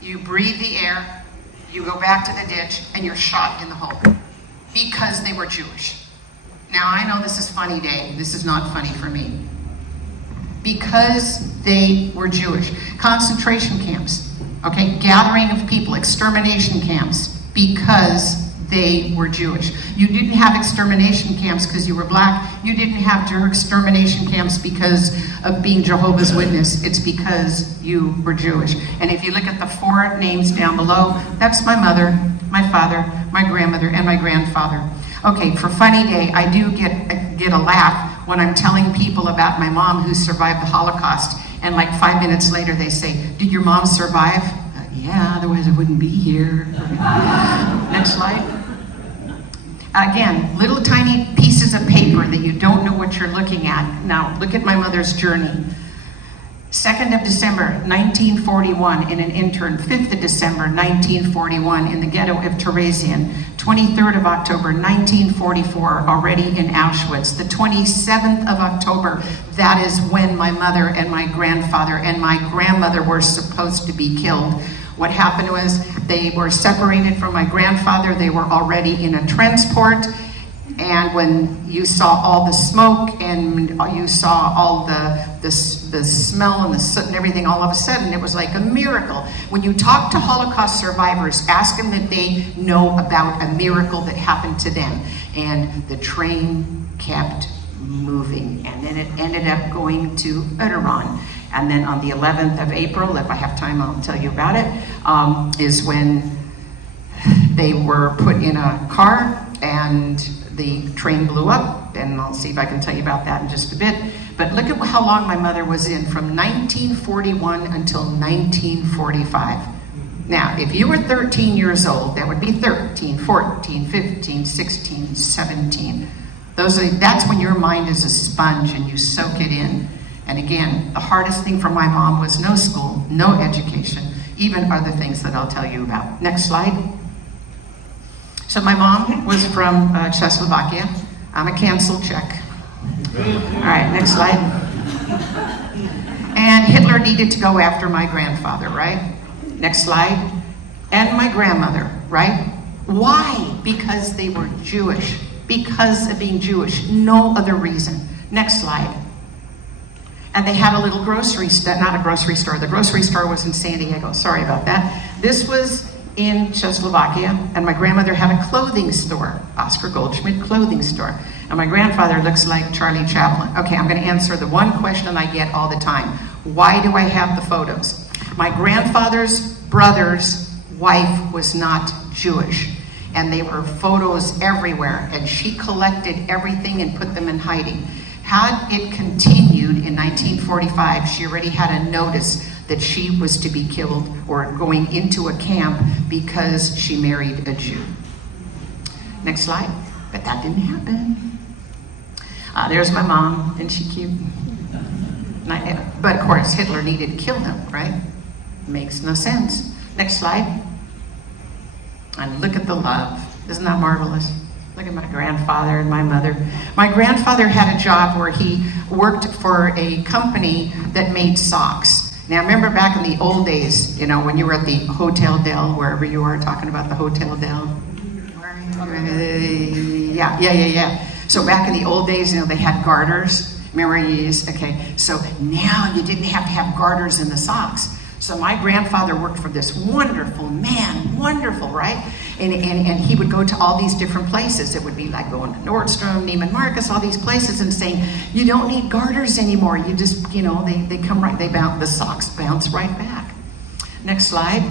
you breathe the air, you go back to the ditch, and you're shot in the hole because they were Jewish. Now, I know this is funny day. This is not funny for me. Because they were Jewish. Concentration camps. Okay, gathering of people, extermination camps, because they were Jewish. You didn't have extermination camps because you were black. You didn't have extermination camps because of being Jehovah's Witness. It's because you were Jewish. And if you look at the 4 names down below, that's my mother, my father, my grandmother, and my grandfather. Okay, for Funny Day, I do get a laugh when I'm telling people about my mom who survived the Holocaust, and like 5 minutes later they say, "Did your mom survive?" Yeah, otherwise I wouldn't be here. Next slide. Again, little tiny pieces of paper that you don't know what you're looking at. Now, look at my mother's journey. 2nd of December, 1941 in an intern. 5th of December, 1941 in the ghetto of Theresian. 23rd of October, 1944, already in Auschwitz. The 27th of October, that is when my mother and my grandfather and my grandmother were supposed to be killed. What happened was they were separated from my grandfather. They were already in a transport. And when you saw all the smoke and you saw all the smell and the soot and everything, all of a sudden it was like a miracle. When you talk to Holocaust survivors, ask them if they know about a miracle that happened to them. And the train kept moving, and then it ended up going to Uteron. And then on the 11th of April, if I have time, I'll tell you about it, is when they were put in a car and the train blew up, and I'll see if I can tell you about that in just a bit. But look at how long my mother was in, from 1941 until 1945. Now, if you were 13 years old, that would be 13, 14, 15, 16, 17. That's when your mind is a sponge and you soak it in. And again, the hardest thing for my mom was no school, no education, even other things that I'll tell you about. Next slide. So my mom was from Czechoslovakia. I'm a canceled Czech. All right, next slide. And Hitler needed to go after my grandfather, right? Next slide. And my grandmother, right? Why? Because they were Jewish. Because of being Jewish, no other reason. Next slide. And they had a little grocery store, not a grocery store, the grocery store was in San Diego, sorry about that. This was in Czechoslovakia, and my grandmother had a clothing store, Oscar Goldschmidt clothing store. And my grandfather looks like Charlie Chaplin. Okay, I'm gonna answer the one question I get all the time. Why do I have the photos? My grandfather's brother's wife was not Jewish, and they were photos everywhere, and she collected everything and put them in hiding. Had it continued in 1945, she already had a notice that she was to be killed or going into a camp because she married a Jew. Next slide. But that didn't happen. There's my mom. Isn't she cute? But of course, Hitler needed to kill them, right? Makes no sense. Next slide. And look at the love. Isn't that marvelous? Look at my grandfather and my mother. My grandfather had a job where he worked for a company that made socks. Now, remember back in the old days, you know, when you were at the Hotel Del, wherever you are, talking about the Hotel Del. Yeah. So back in the old days, you know, they had garters. Remember, okay. So now you didn't have to have garters in the socks. So my grandfather worked for this wonderful man, wonderful, right? And he would go to all these different places. It would be like going to Nordstrom, Neiman Marcus, all these places, and saying, you don't need garters anymore. You just, you know, they come right, the socks bounce right back. Next slide.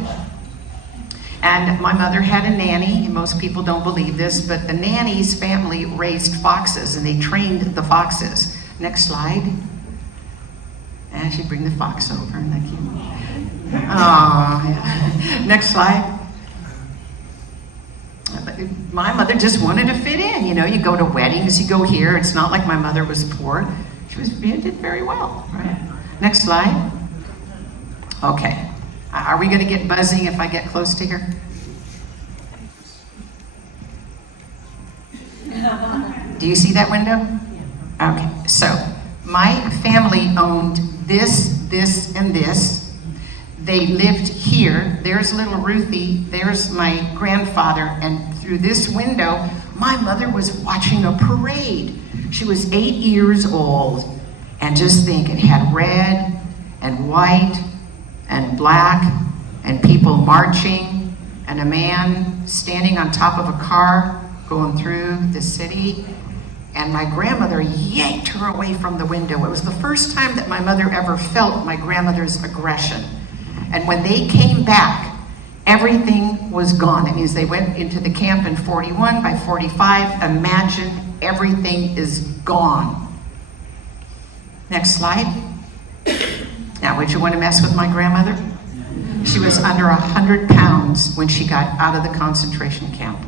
And my mother had a nanny, and most people don't believe this, but the nanny's family raised foxes, and they trained the foxes. Next slide. And she'd bring the fox over, thank you. Oh, yeah. Next slide. But my mother just wanted to fit in. You know, you go to weddings, you go here. It's not like my mother was poor. She did very well, right? Next slide. Okay. Are we going to get buzzing if I get close to here? Do you see that window? Okay. So my family owned this, and this. They lived here. There's little Ruthie. There's my grandfather. And through this window, my mother was watching a parade. She was 8 years old. And just think, it had red and white and black and people marching, and a man standing on top of a car going through the city. And my grandmother yanked her away from the window. It was the first time that my mother ever felt my grandmother's aggression. And when they came back, everything was gone. That means they went into the camp in 41. By 45, imagine everything is gone. Next slide. Now, would you want to mess with my grandmother? She was under 100 pounds when she got out of the concentration camp.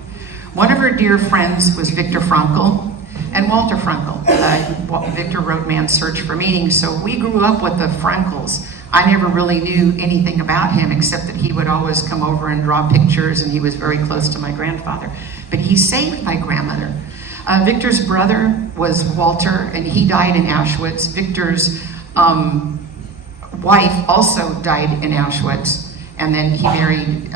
One of her dear friends was Viktor Frankl and Walter Frankl. Viktor wrote Man's Search for Meaning, so we grew up with the Frankls. I never really knew anything about him except that he would always come over and draw pictures, and he was very close to my grandfather. But he saved my grandmother. Victor's brother was Walter, and he died in Auschwitz. Victor's wife also died in Auschwitz, and then he married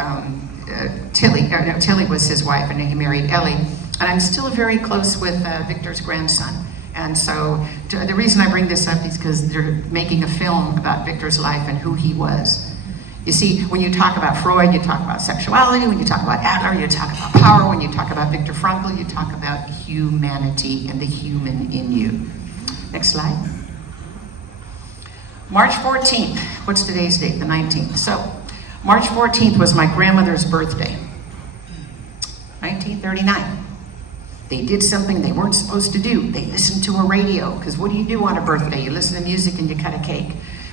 Tilly was his wife, and then he married Ellie. And I'm still very close with Victor's grandson. And so the reason I bring this up is because they're making a film about Victor's life and who he was. You see, when you talk about Freud, you talk about sexuality. When you talk about Adler, you talk about power. When you talk about Viktor Frankl, you talk about humanity and the human in you. Next slide. March 14th. What's today's date? The 19th. So March 14th was my grandmother's birthday. 1939. They did something they weren't supposed to do. They listened to a radio, because what do you do on a birthday? You listen to music and you cut a cake.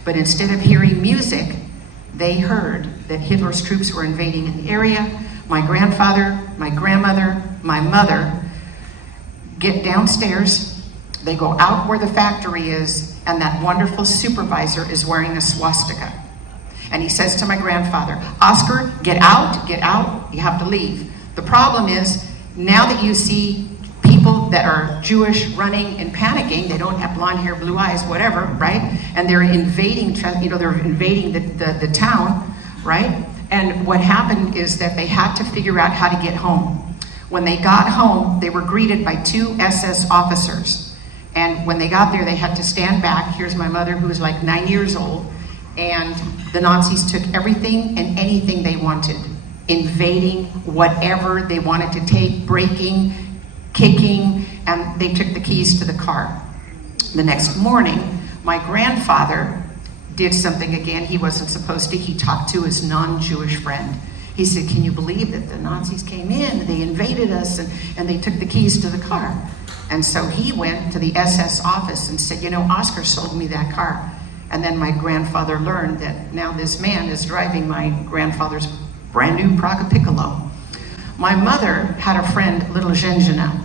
But instead of hearing music, they heard that Hitler's troops were invading in the area. My grandfather, my grandmother, my mother get downstairs. They go out where the factory is, and that wonderful supervisor is wearing a swastika. And he says to my grandfather, Oscar, get out, you have to leave. The problem is, now that you see people that are Jewish running and panicking, they don't have blonde hair, blue eyes, whatever, right? And they're invading, the town, right? And what happened is that they had to figure out how to get home. When they got home, they were greeted by 2 SS officers. And when they got there, they had to stand back. Here's my mother, who was like 9 years old. And the Nazis took everything and anything they wanted, invading whatever they wanted to take, breaking, kicking, and they took the keys to the car. The next morning, my grandfather did something again he wasn't supposed to. He talked to his non-Jewish friend. He said, can you believe that the Nazis came in, they invaded us, and they took the keys to the car? And so he went to the SS office and said, you know, Oscar sold me that car. And then my grandfather learned that now this man is driving my grandfather's brand new Praga Piccolo. My mother had a friend, little Zhenzhina,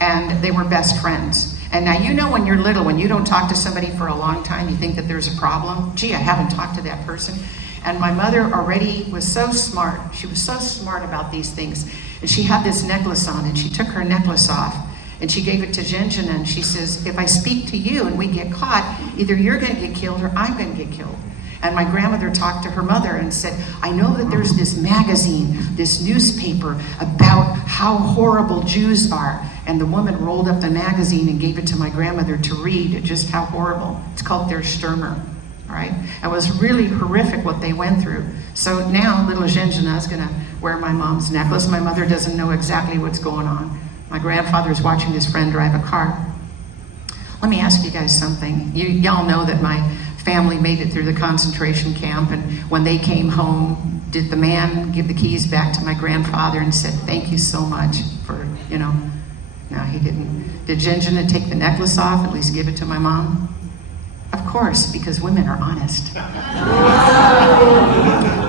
and they were best friends. And now you know when you're little, when you don't talk to somebody for a long time, you think that there's a problem. Gee, I haven't talked to that person. And my mother already was so smart. She was so smart about these things. And she had this necklace on, and she took her necklace off, and she gave it to Zhenzhina, and she says, if I speak to you and we get caught, either you're gonna get killed or I'm gonna get killed. And my grandmother talked to her mother and said, I know that there's this magazine, this newspaper about how horrible Jews are. And the woman rolled up the magazine and gave it to my grandmother to read just how horrible. It's called Der Stürmer, all right? It was really horrific what they went through. So now little Zhenzhina is gonna wear my mom's necklace. My mother doesn't know exactly what's going on. My grandfather's watching his friend drive a car. Let me ask you guys something. Y'all know that my family made it through the concentration camp, and when they came home, did the man give the keys back to my grandfather and said, thank you so much for, you know? No, he didn't. Did Zhenzhina take the necklace off, at least give it to my mom? Of course, because women are honest.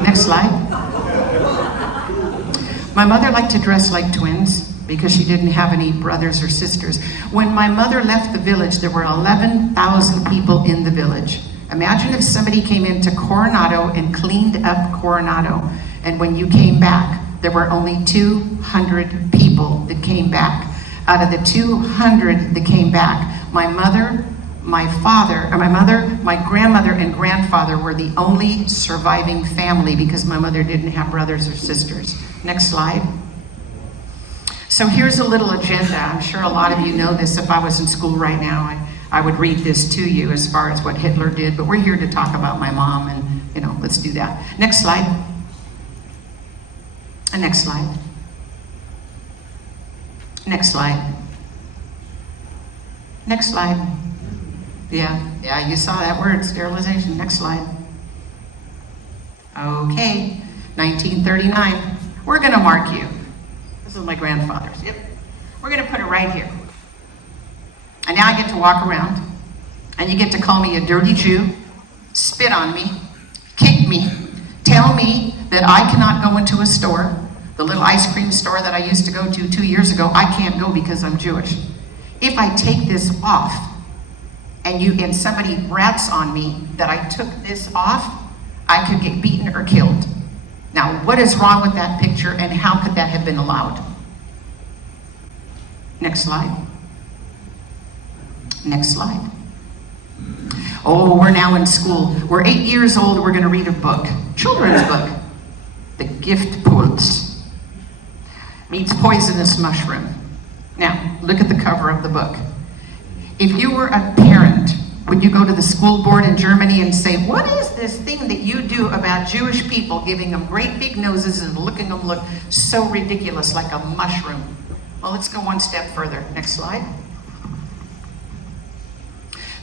Next slide. My mother liked to dress like twins because she didn't have any brothers or sisters. When my mother left the village, there were 11,000 people in the village. Imagine if somebody came into Coronado and cleaned up Coronado, and when you came back, there were only 200 people that came back. Out of the 200 that came back, my mother, my grandmother, and grandfather were the only surviving family because my mother didn't have brothers or sisters. Next slide. So here's a little agenda. I'm sure a lot of you know this. If I was in school right now, I would read this to you as far as what Hitler did, but we're here to talk about my mom, and you know, let's do that. Next slide. Next slide. Next slide. Next slide. Yeah, you saw that word, sterilization. Next slide. Okay, 1939. We're gonna mark you. This is my grandfather's. Yep. We're gonna put it right here. And now I get to walk around, and you get to call me a dirty Jew, spit on me, kick me, tell me that I cannot go into a store, the little ice cream store that I used to go to 2 years ago, I can't go because I'm Jewish. If I take this off, and somebody rats on me that I took this off, I could get beaten or killed. Now, what is wrong with that picture, and how could that have been allowed? Next slide. Next slide. Oh, we're now in school. We're 8 years old. We're going to read a book, children's book, The Gift Pulse meets Poisonous Mushroom. Now, look at the cover of the book. If you were a parent, would you go to the school board in Germany and say, what is this thing that you do about Jewish people, giving them great big noses and looking them look so ridiculous like a mushroom? Well, let's go one step further. Next slide.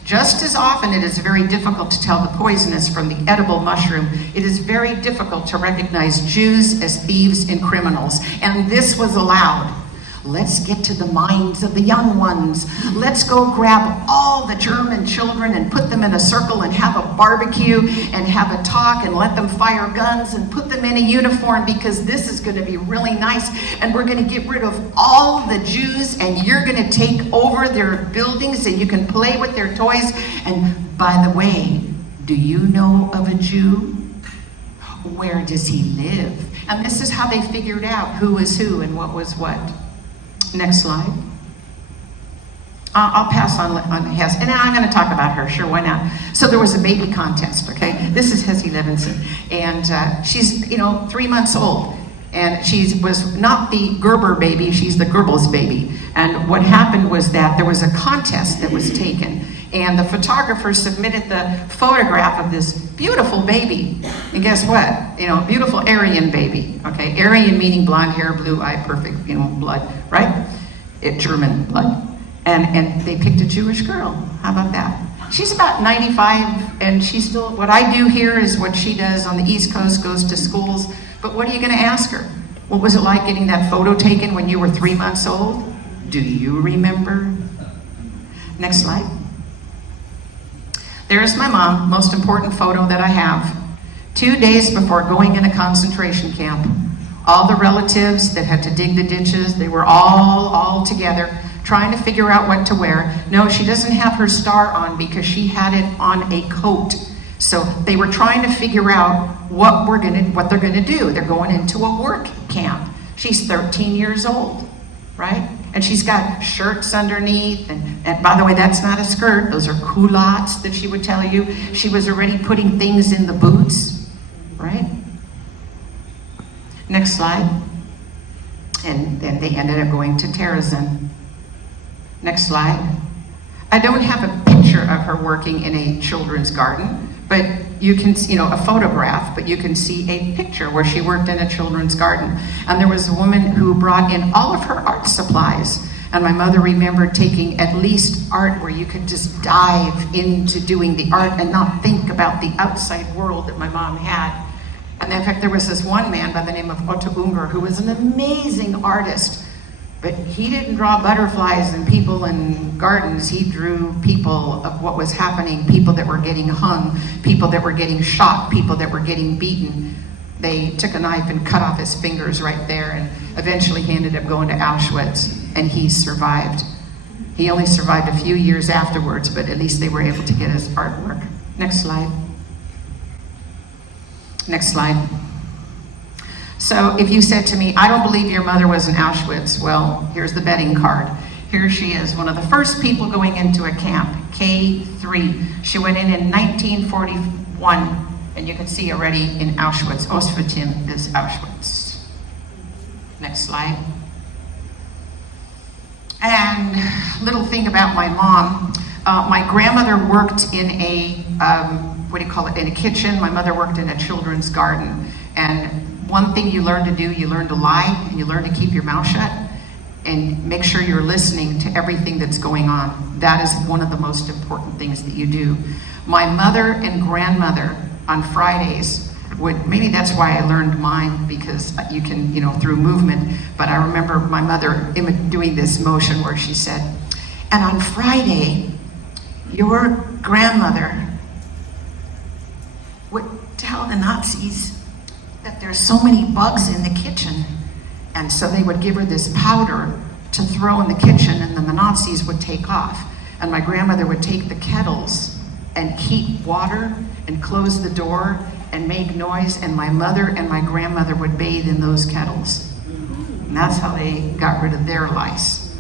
Just as often it is very difficult to tell the poisonous from the edible mushroom, it is very difficult to recognize Jews as thieves and criminals. And this was allowed. Let's get to the minds of the young ones. Let's go grab all the German children and put them in a circle and have a barbecue and have a talk and let them fire guns and put them in a uniform, because this is going to be really nice, and we're going to get rid of all the Jews, and you're going to take over their buildings and you can play with their toys. And by the way, do you know of a Jew? Where does he live? And this is how they figured out who was who and what was what. Next slide. I'll pass on Hez, and I'm going to talk about her. Sure, why not? So there was a baby contest, okay? This is Hezzy Levinson, and she's, 3 months old, and she was not the Gerber baby, she's the Goebbels baby. And what happened was that there was a contest that was taken, and the photographer submitted the photograph of this beautiful baby. And guess what? Beautiful Aryan baby, okay? Aryan meaning blonde hair, blue eye, perfect, blood, right? German blood. And they picked a Jewish girl. How about that? She's about 95, and she's still, what I do here is what she does on the East Coast, goes to schools. But what are you going to ask her? What was it like getting that photo taken when you were 3 months old? Do you remember? Next slide. There's my mom, most important photo that I have. 2 days before going in a concentration camp. All the relatives that had to dig the ditches, they were all together, trying to figure out what to wear. No, she doesn't have her star on because she had it on a coat. So they were trying to figure out what they're gonna do. They're going into a work camp. She's 13 years old, right? And she's got shirts underneath, and by the way, that's not a skirt, those are culottes that she would tell you. She was already putting things in the boots, right? Next slide. And then they ended up going to Terezin. Next slide. I don't have a picture of her working in a children's garden, but you can, a photograph, but you can see a picture where she worked in a children's garden. And there was a woman who brought in all of her art supplies. And my mother remembered taking at least art where you could just dive into doing the art and not think about the outside world that my mom had. And in fact, there was this one man by the name of Otto Unger who was an amazing artist. But he didn't draw butterflies and people in gardens. He drew people of what was happening, people that were getting hung, people that were getting shot, people that were getting beaten. They took a knife and cut off his fingers right there, and eventually he ended up going to Auschwitz, and he survived. He only survived a few years afterwards, but at least they were able to get his artwork. Next slide. Next slide. So if you said to me, I don't believe your mother was in Auschwitz, well, here's the betting card. Here she is, one of the first people going into a camp, K3. She went in 1941, and you can see already in Auschwitz. Oswiecim is Auschwitz. Next slide. And little thing about my mom, my grandmother worked in a, in a kitchen. My mother worked in a children's garden. And one thing you learn to do, you learn to lie, and you learn to keep your mouth shut, and make sure you're listening to everything that's going on. That is one of the most important things that you do. My mother and grandmother on Fridays would, maybe that's why I learned mine, because you can, through movement, but I remember my mother doing this motion where she said, and on Friday, your grandmother would tell the Nazis that there's so many bugs in the kitchen. And so they would give her this powder to throw in the kitchen, and then the Nazis would take off. And my grandmother would take the kettles and keep water and close the door and make noise, and my mother and my grandmother would bathe in those kettles. And that's how they got rid of their lice.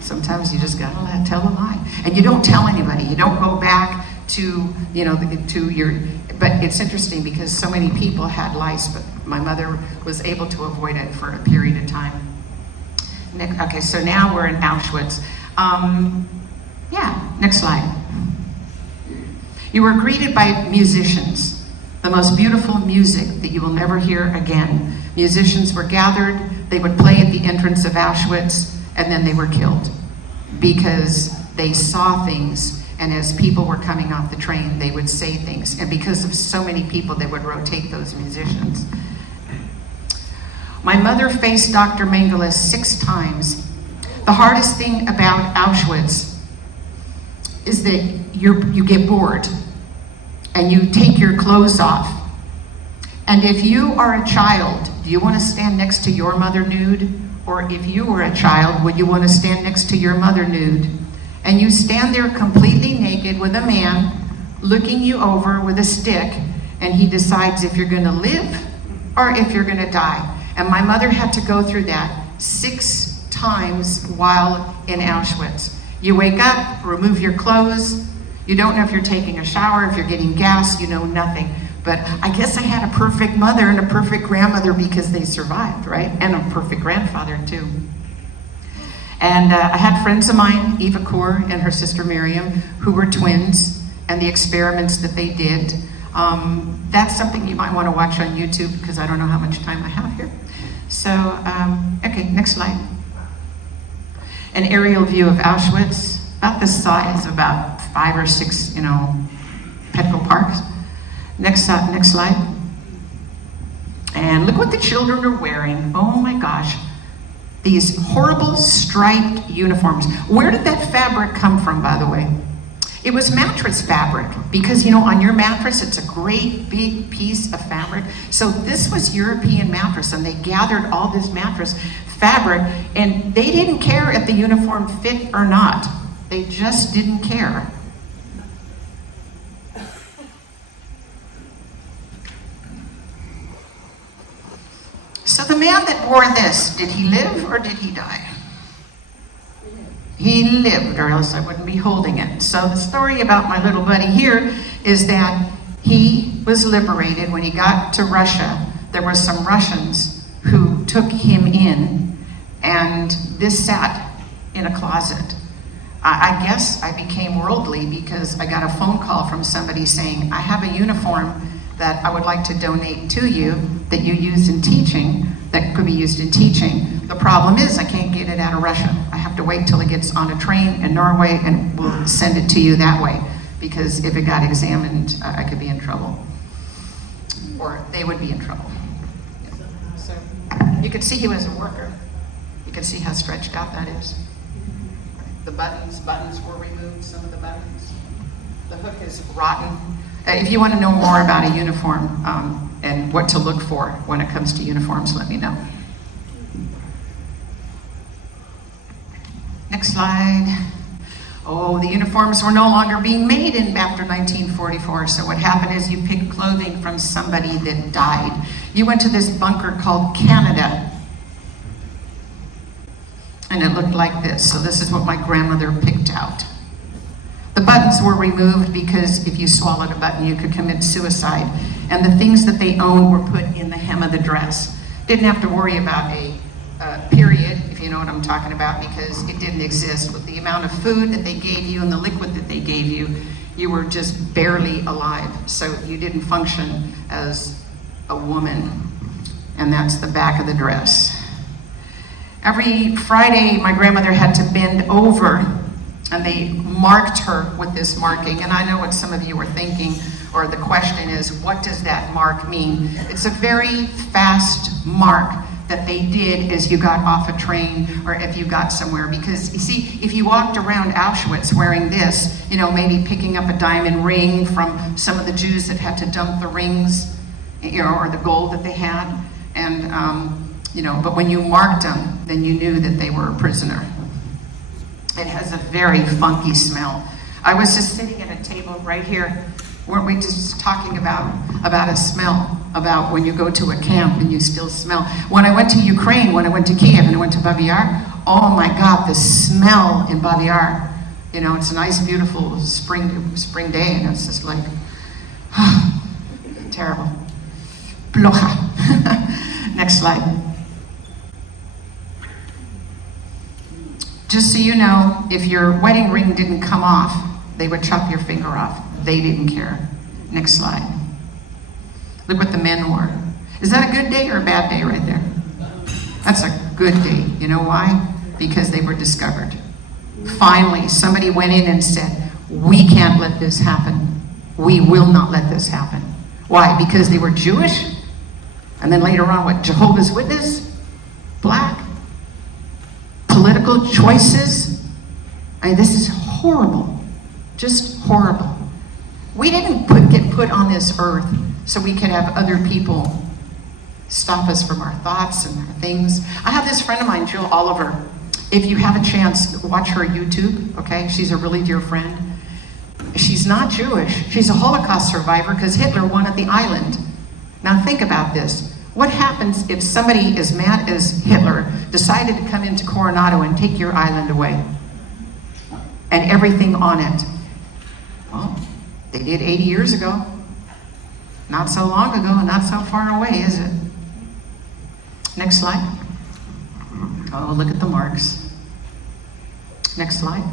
Sometimes you just gotta tell a lie. And you don't tell anybody. You don't go back to, to your, but it's interesting because so many people had lice, but my mother was able to avoid it for a period of time. Okay, so now we're in Auschwitz. Next slide. You were greeted by musicians, the most beautiful music that you will never hear again. Musicians were gathered, they would play at the entrance of Auschwitz, and then they were killed because they saw things, and as people were coming off the train, they would say things, and because of so many people, they would rotate those musicians. My mother faced Dr. Mengele 6 times. The hardest thing about Auschwitz is that you get bored and you take your clothes off. And if you are a child, do you want to stand next to your mother nude? Or if you were a child, would you want to stand next to your mother nude? And you stand there completely naked with a man looking you over with a stick, and he decides if you're going to live or if you're going to die. And my mother had to go through that 6 times while in Auschwitz. You wake up, remove your clothes. You don't know if you're taking a shower, if you're getting gas, you know nothing. But I guess I had a perfect mother and a perfect grandmother because they survived, right? And a perfect grandfather too. And I had friends of mine, Eva Kaur and her sister Miriam, who were twins, and the experiments that they did. That's something you might want to watch on YouTube because I don't know how much time I have here. So, okay, next slide. An aerial view of Auschwitz, about the size of about 5 or 6, Petco parks. Next slide. And look what the children are wearing. Oh my gosh. These horrible striped uniforms. Where did that fabric come from, by the way? It was mattress fabric because, on your mattress, it's a great big piece of fabric. So this was European mattress, and they gathered all this mattress fabric, and they didn't care if the uniform fit or not. They just didn't care. So the man that wore this, did he live or did he die? He lived, or else I wouldn't be holding it. So the story about my little buddy here is that he was liberated. When he got to Russia, there were some Russians who took him in, and this sat in a closet. I guess I became worldly because I got a phone call from somebody saying, I have a uniform that I would like to donate to you that you use in teaching, that could be used in teaching. The problem is I can't get it out of Russia. I have to wait till it gets on a train in Norway, and we'll send it to you that way, because if it got examined, I could be in trouble. Or they would be in trouble. So you can see he was a worker. You can see how stretched out that is. The buttons were removed, some of the buttons. The hook is rotten. If you want to know more about a uniform and what to look for when it comes to uniforms, let me know. Next slide. Oh, the uniforms were no longer being made after 1944. So what happened is you picked clothing from somebody that died. You went to this bunker called Canada, and it looked like this. So this is what my grandmother picked out. The buttons were removed because if you swallowed a button, you could commit suicide. And the things that they owned were put in the hem of the dress. Didn't have to worry about a period, if you know what I'm talking about, because it didn't exist. With the amount of food that they gave you and the liquid that they gave you, you were just barely alive. So you didn't function as a woman. and that's the back of the dress. Every Friday, my grandmother had to bend over, and they marked her with this marking. And I know what some of you are thinking, or the question is, what does that mark mean? It's a very fast mark that they did as you got off a train or if you got somewhere. Because you see, if you walked around Auschwitz wearing this, you know, maybe picking up a diamond ring from some of the Jews that had to dump the rings, you know, or the gold that they had, and you know, but when you marked them, then you knew that they were a prisoner. It has a very funky smell. I was just sitting at a table right here. Weren't we just talking about a smell, about when you go to a camp and you still smell? When I went to Ukraine, when I went to Kiev and I went to Babi Yar, oh my God, the smell in Babi Yar. You know, it's a nice, beautiful spring day, and it's just like, terrible. Plocha. Next slide. Just so you know, if your wedding ring didn't come off, they would chop your finger off. They didn't care. Next slide. Look what the men wore. Is that a good day or a bad day right there? That's a good day. You know why? Because they were discovered. Finally, somebody went in and said, we can't let this happen. We will not let this happen. Why? Because they were Jewish? And then later on, what, Jehovah's Witness? Black? Political choices? I mean, this is horrible. Just horrible. We didn't get put on this earth so we could have other people stop us from our thoughts and our things. I have this friend of mine, Jill Oliver. If you have a chance, watch her YouTube, okay? She's a really dear friend. She's not Jewish. She's a Holocaust survivor because Hitler won at the island. Now think about this. What happens if somebody as mad as Hitler decided to come into Coronado and take your island away and everything on it? Well, they did 80 years ago. Not so long ago and not so far away, is it? Next slide. Oh, look at the marks. Next slide.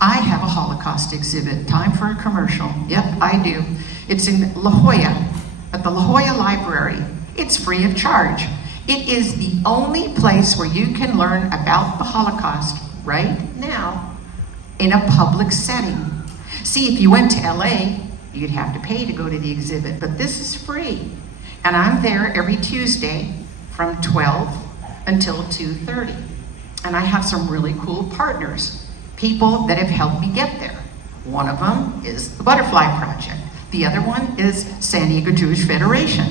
I have a Holocaust exhibit. Time for a commercial. Yep, I do. It's in La Jolla, at the La Jolla Library. It's free of charge. It is the only place where you can learn about the Holocaust right now in a public setting. See, if you went to LA, you'd have to pay to go to the exhibit, but this is free. And I'm there every Tuesday from 12 until 2:30. And I have some really cool partners, people that have helped me get there. One of them is the Butterfly Project. The other one is San Diego Jewish Federation.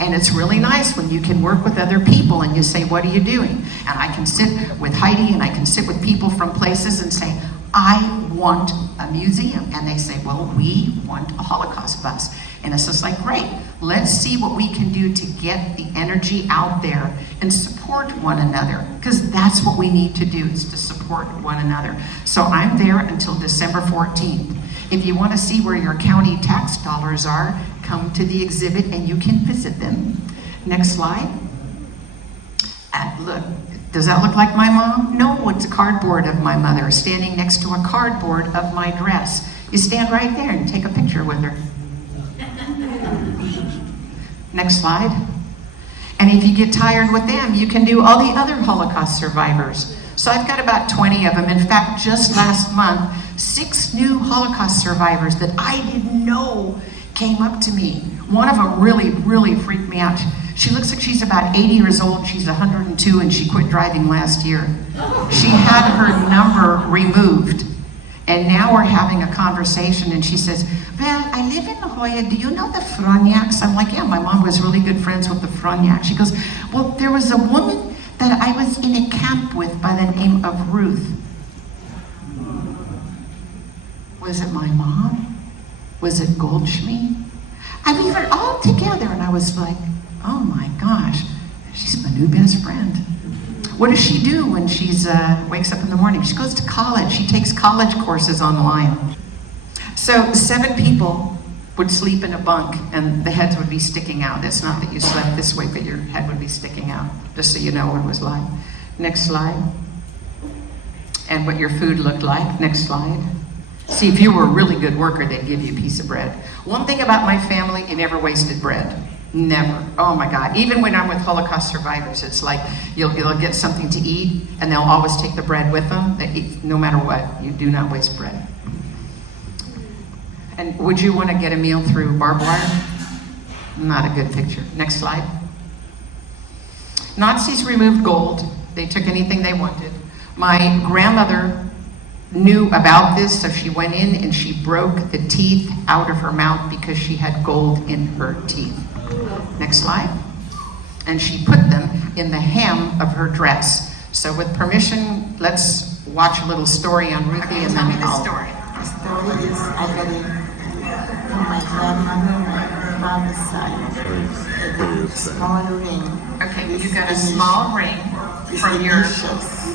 And it's really nice when you can work with other people and you say, what are you doing? And I can sit with Heidi and I can sit with people from places and say, I want a museum. And they say, well, we want a Holocaust bus. And it's just like, great, let's see what we can do to get the energy out there and support one another. Because that's what we need to do, is to support one another. So I'm there until December 14th. If you want to see where your county tax dollars are, come to the exhibit and you can visit them. Next slide. Look, does that look like my mom? No, it's a cardboard of my mother standing next to a cardboard of my dress. You stand right there and take a picture with her. Next slide. And if you get tired with them, you can do all the other Holocaust survivors. So I've got about 20 of them. In fact, just last month, 6 new Holocaust survivors that I didn't know came up to me. One of them really, really freaked me out. She looks like she's about 80 years old. She's 102 and she quit driving last year. She had her number removed. And now we're having a conversation and she says, well, I live in La Jolla. Do you know the Froniaks? I'm like, yeah, my mom was really good friends with the Froniaks. She goes, well, there was a woman that I was in a camp with by the name of Ruth. Was it my mom? Was it Goldschmidt? And we were all together and I was like, oh my gosh, she's my new best friend. What does she do when she's wakes up in the morning? She goes to college. She takes college courses online. So 7 people would sleep in a bunk and the heads would be sticking out. It's not that you slept this way, but your head would be sticking out, just so you know what it was like. Next slide. And what your food looked like. Next slide. See, if you were a really good worker, they'd give you a piece of bread. One thing about my family, you never wasted bread. Never. Oh my God. Even when I'm with Holocaust survivors, it's like you'll get something to eat and they'll always take the bread with them. They eat, no matter what, you do not waste bread. And would you want to get a meal through barbed wire? Not a good picture. Next slide. Nazis removed gold. They took anything they wanted. My grandmother knew about this, so she went in and she broke the teeth out of her mouth because she had gold in her teeth. Next slide. And she put them in the hem of her dress. So with permission, let's watch a little story on Ruthie and then The story is I got it from my grandmother, my father's side. A small ring. Okay, you got a small ring from your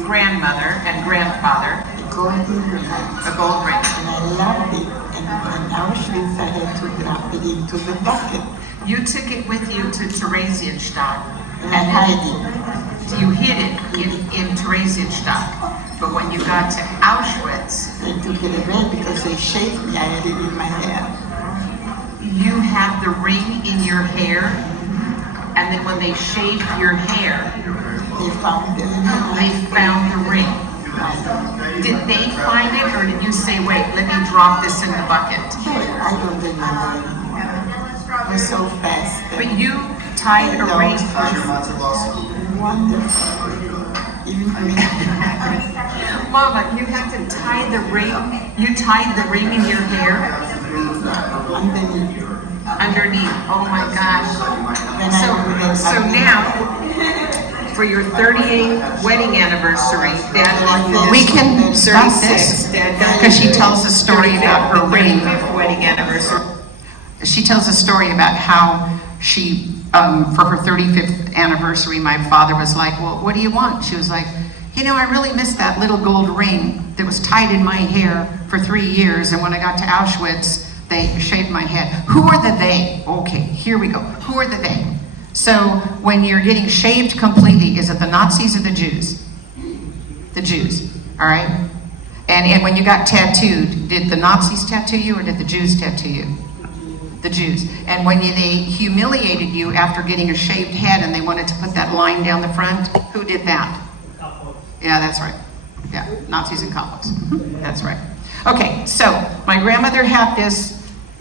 grandmother and grandfather. A golden ring. A gold ring. And I loved it. And Auschwitz I had to drop it into the bucket. You took it with you to Theresienstadt. And I hid it. You hid it in Theresienstadt. But when you got to Auschwitz, they took it away because they shaved me. I had it in my hair. You had the ring in your hair, and then when they shaved your hair, they found the ring. Did they find it, or did you say, wait, let me drop this in the bucket? I don't remember anymore. It was so fast. But you tied a ring. Wonderful. Mama, you had to tie the ring. You tied the ring in your hair? Underneath. Underneath. Oh my gosh. So now, for your 38th wedding anniversary, we can stop this because she tells a story about her ring. 35th wedding anniversary. She tells a story about how she, for her 35th anniversary, my father was like, well, what do you want? She was like, you know, I really miss that little gold ring that was tied in my hair for 3 years, and when I got to Auschwitz, they shaved my head. Who are the they? Okay, here we go. Who are the they? So when you're getting shaved completely, is it the Nazis or the Jews? The Jews, all right? And when you got tattooed, did the Nazis tattoo you or did the Jews tattoo you? The Jews. And when they humiliated you after getting a shaved head and they wanted to put that line down the front, who did that? Yeah, that's right. Yeah, Nazis and Catholics. That's right. Okay, so my grandmother had this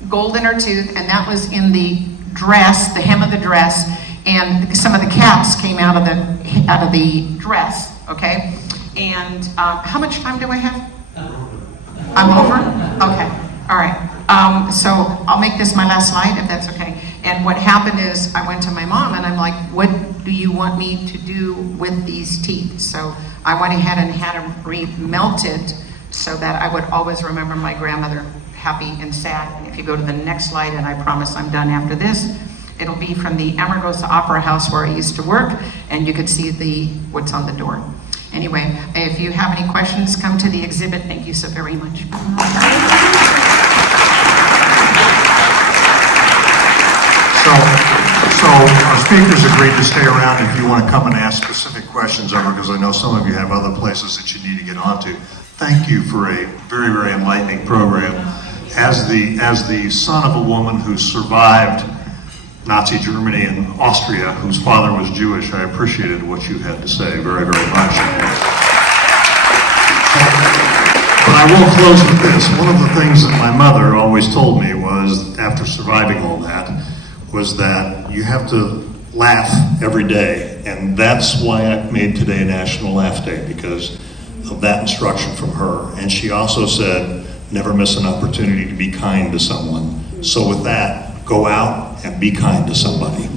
gold in her tooth, and that was in the dress, the hem of the dress, and some of the caps came out of the dress. Okay, and how much time do I have? I'm over. Okay, all right. So I'll make this my last slide, if that's okay. And what happened is I went to my mom and I'm like, what do you want me to do with these teeth? So I went ahead and had them re-melted so that I would always remember my grandmother happy and sad. If you go to the next slide, and I promise I'm done after this, it'll be from the Amargosa Opera House where I used to work, and you could see what's on the door. Anyway, if you have any questions, come to the exhibit. Thank you so very much. So our speakers agreed to stay around if you want to come and ask specific questions of her, because I know some of you have other places that you need to get onto. Thank you for a very, very enlightening program. As the son of a woman who survived Nazi Germany and Austria, whose father was Jewish, I appreciated what you had to say very, very much. But I will close with this. One of the things that my mother always told me was, after surviving all that, was that you have to laugh every day. And that's why I made today National Laugh Day, because of that instruction from her. And she also said, never miss an opportunity to be kind to someone. So with that, go out and be kind to somebody.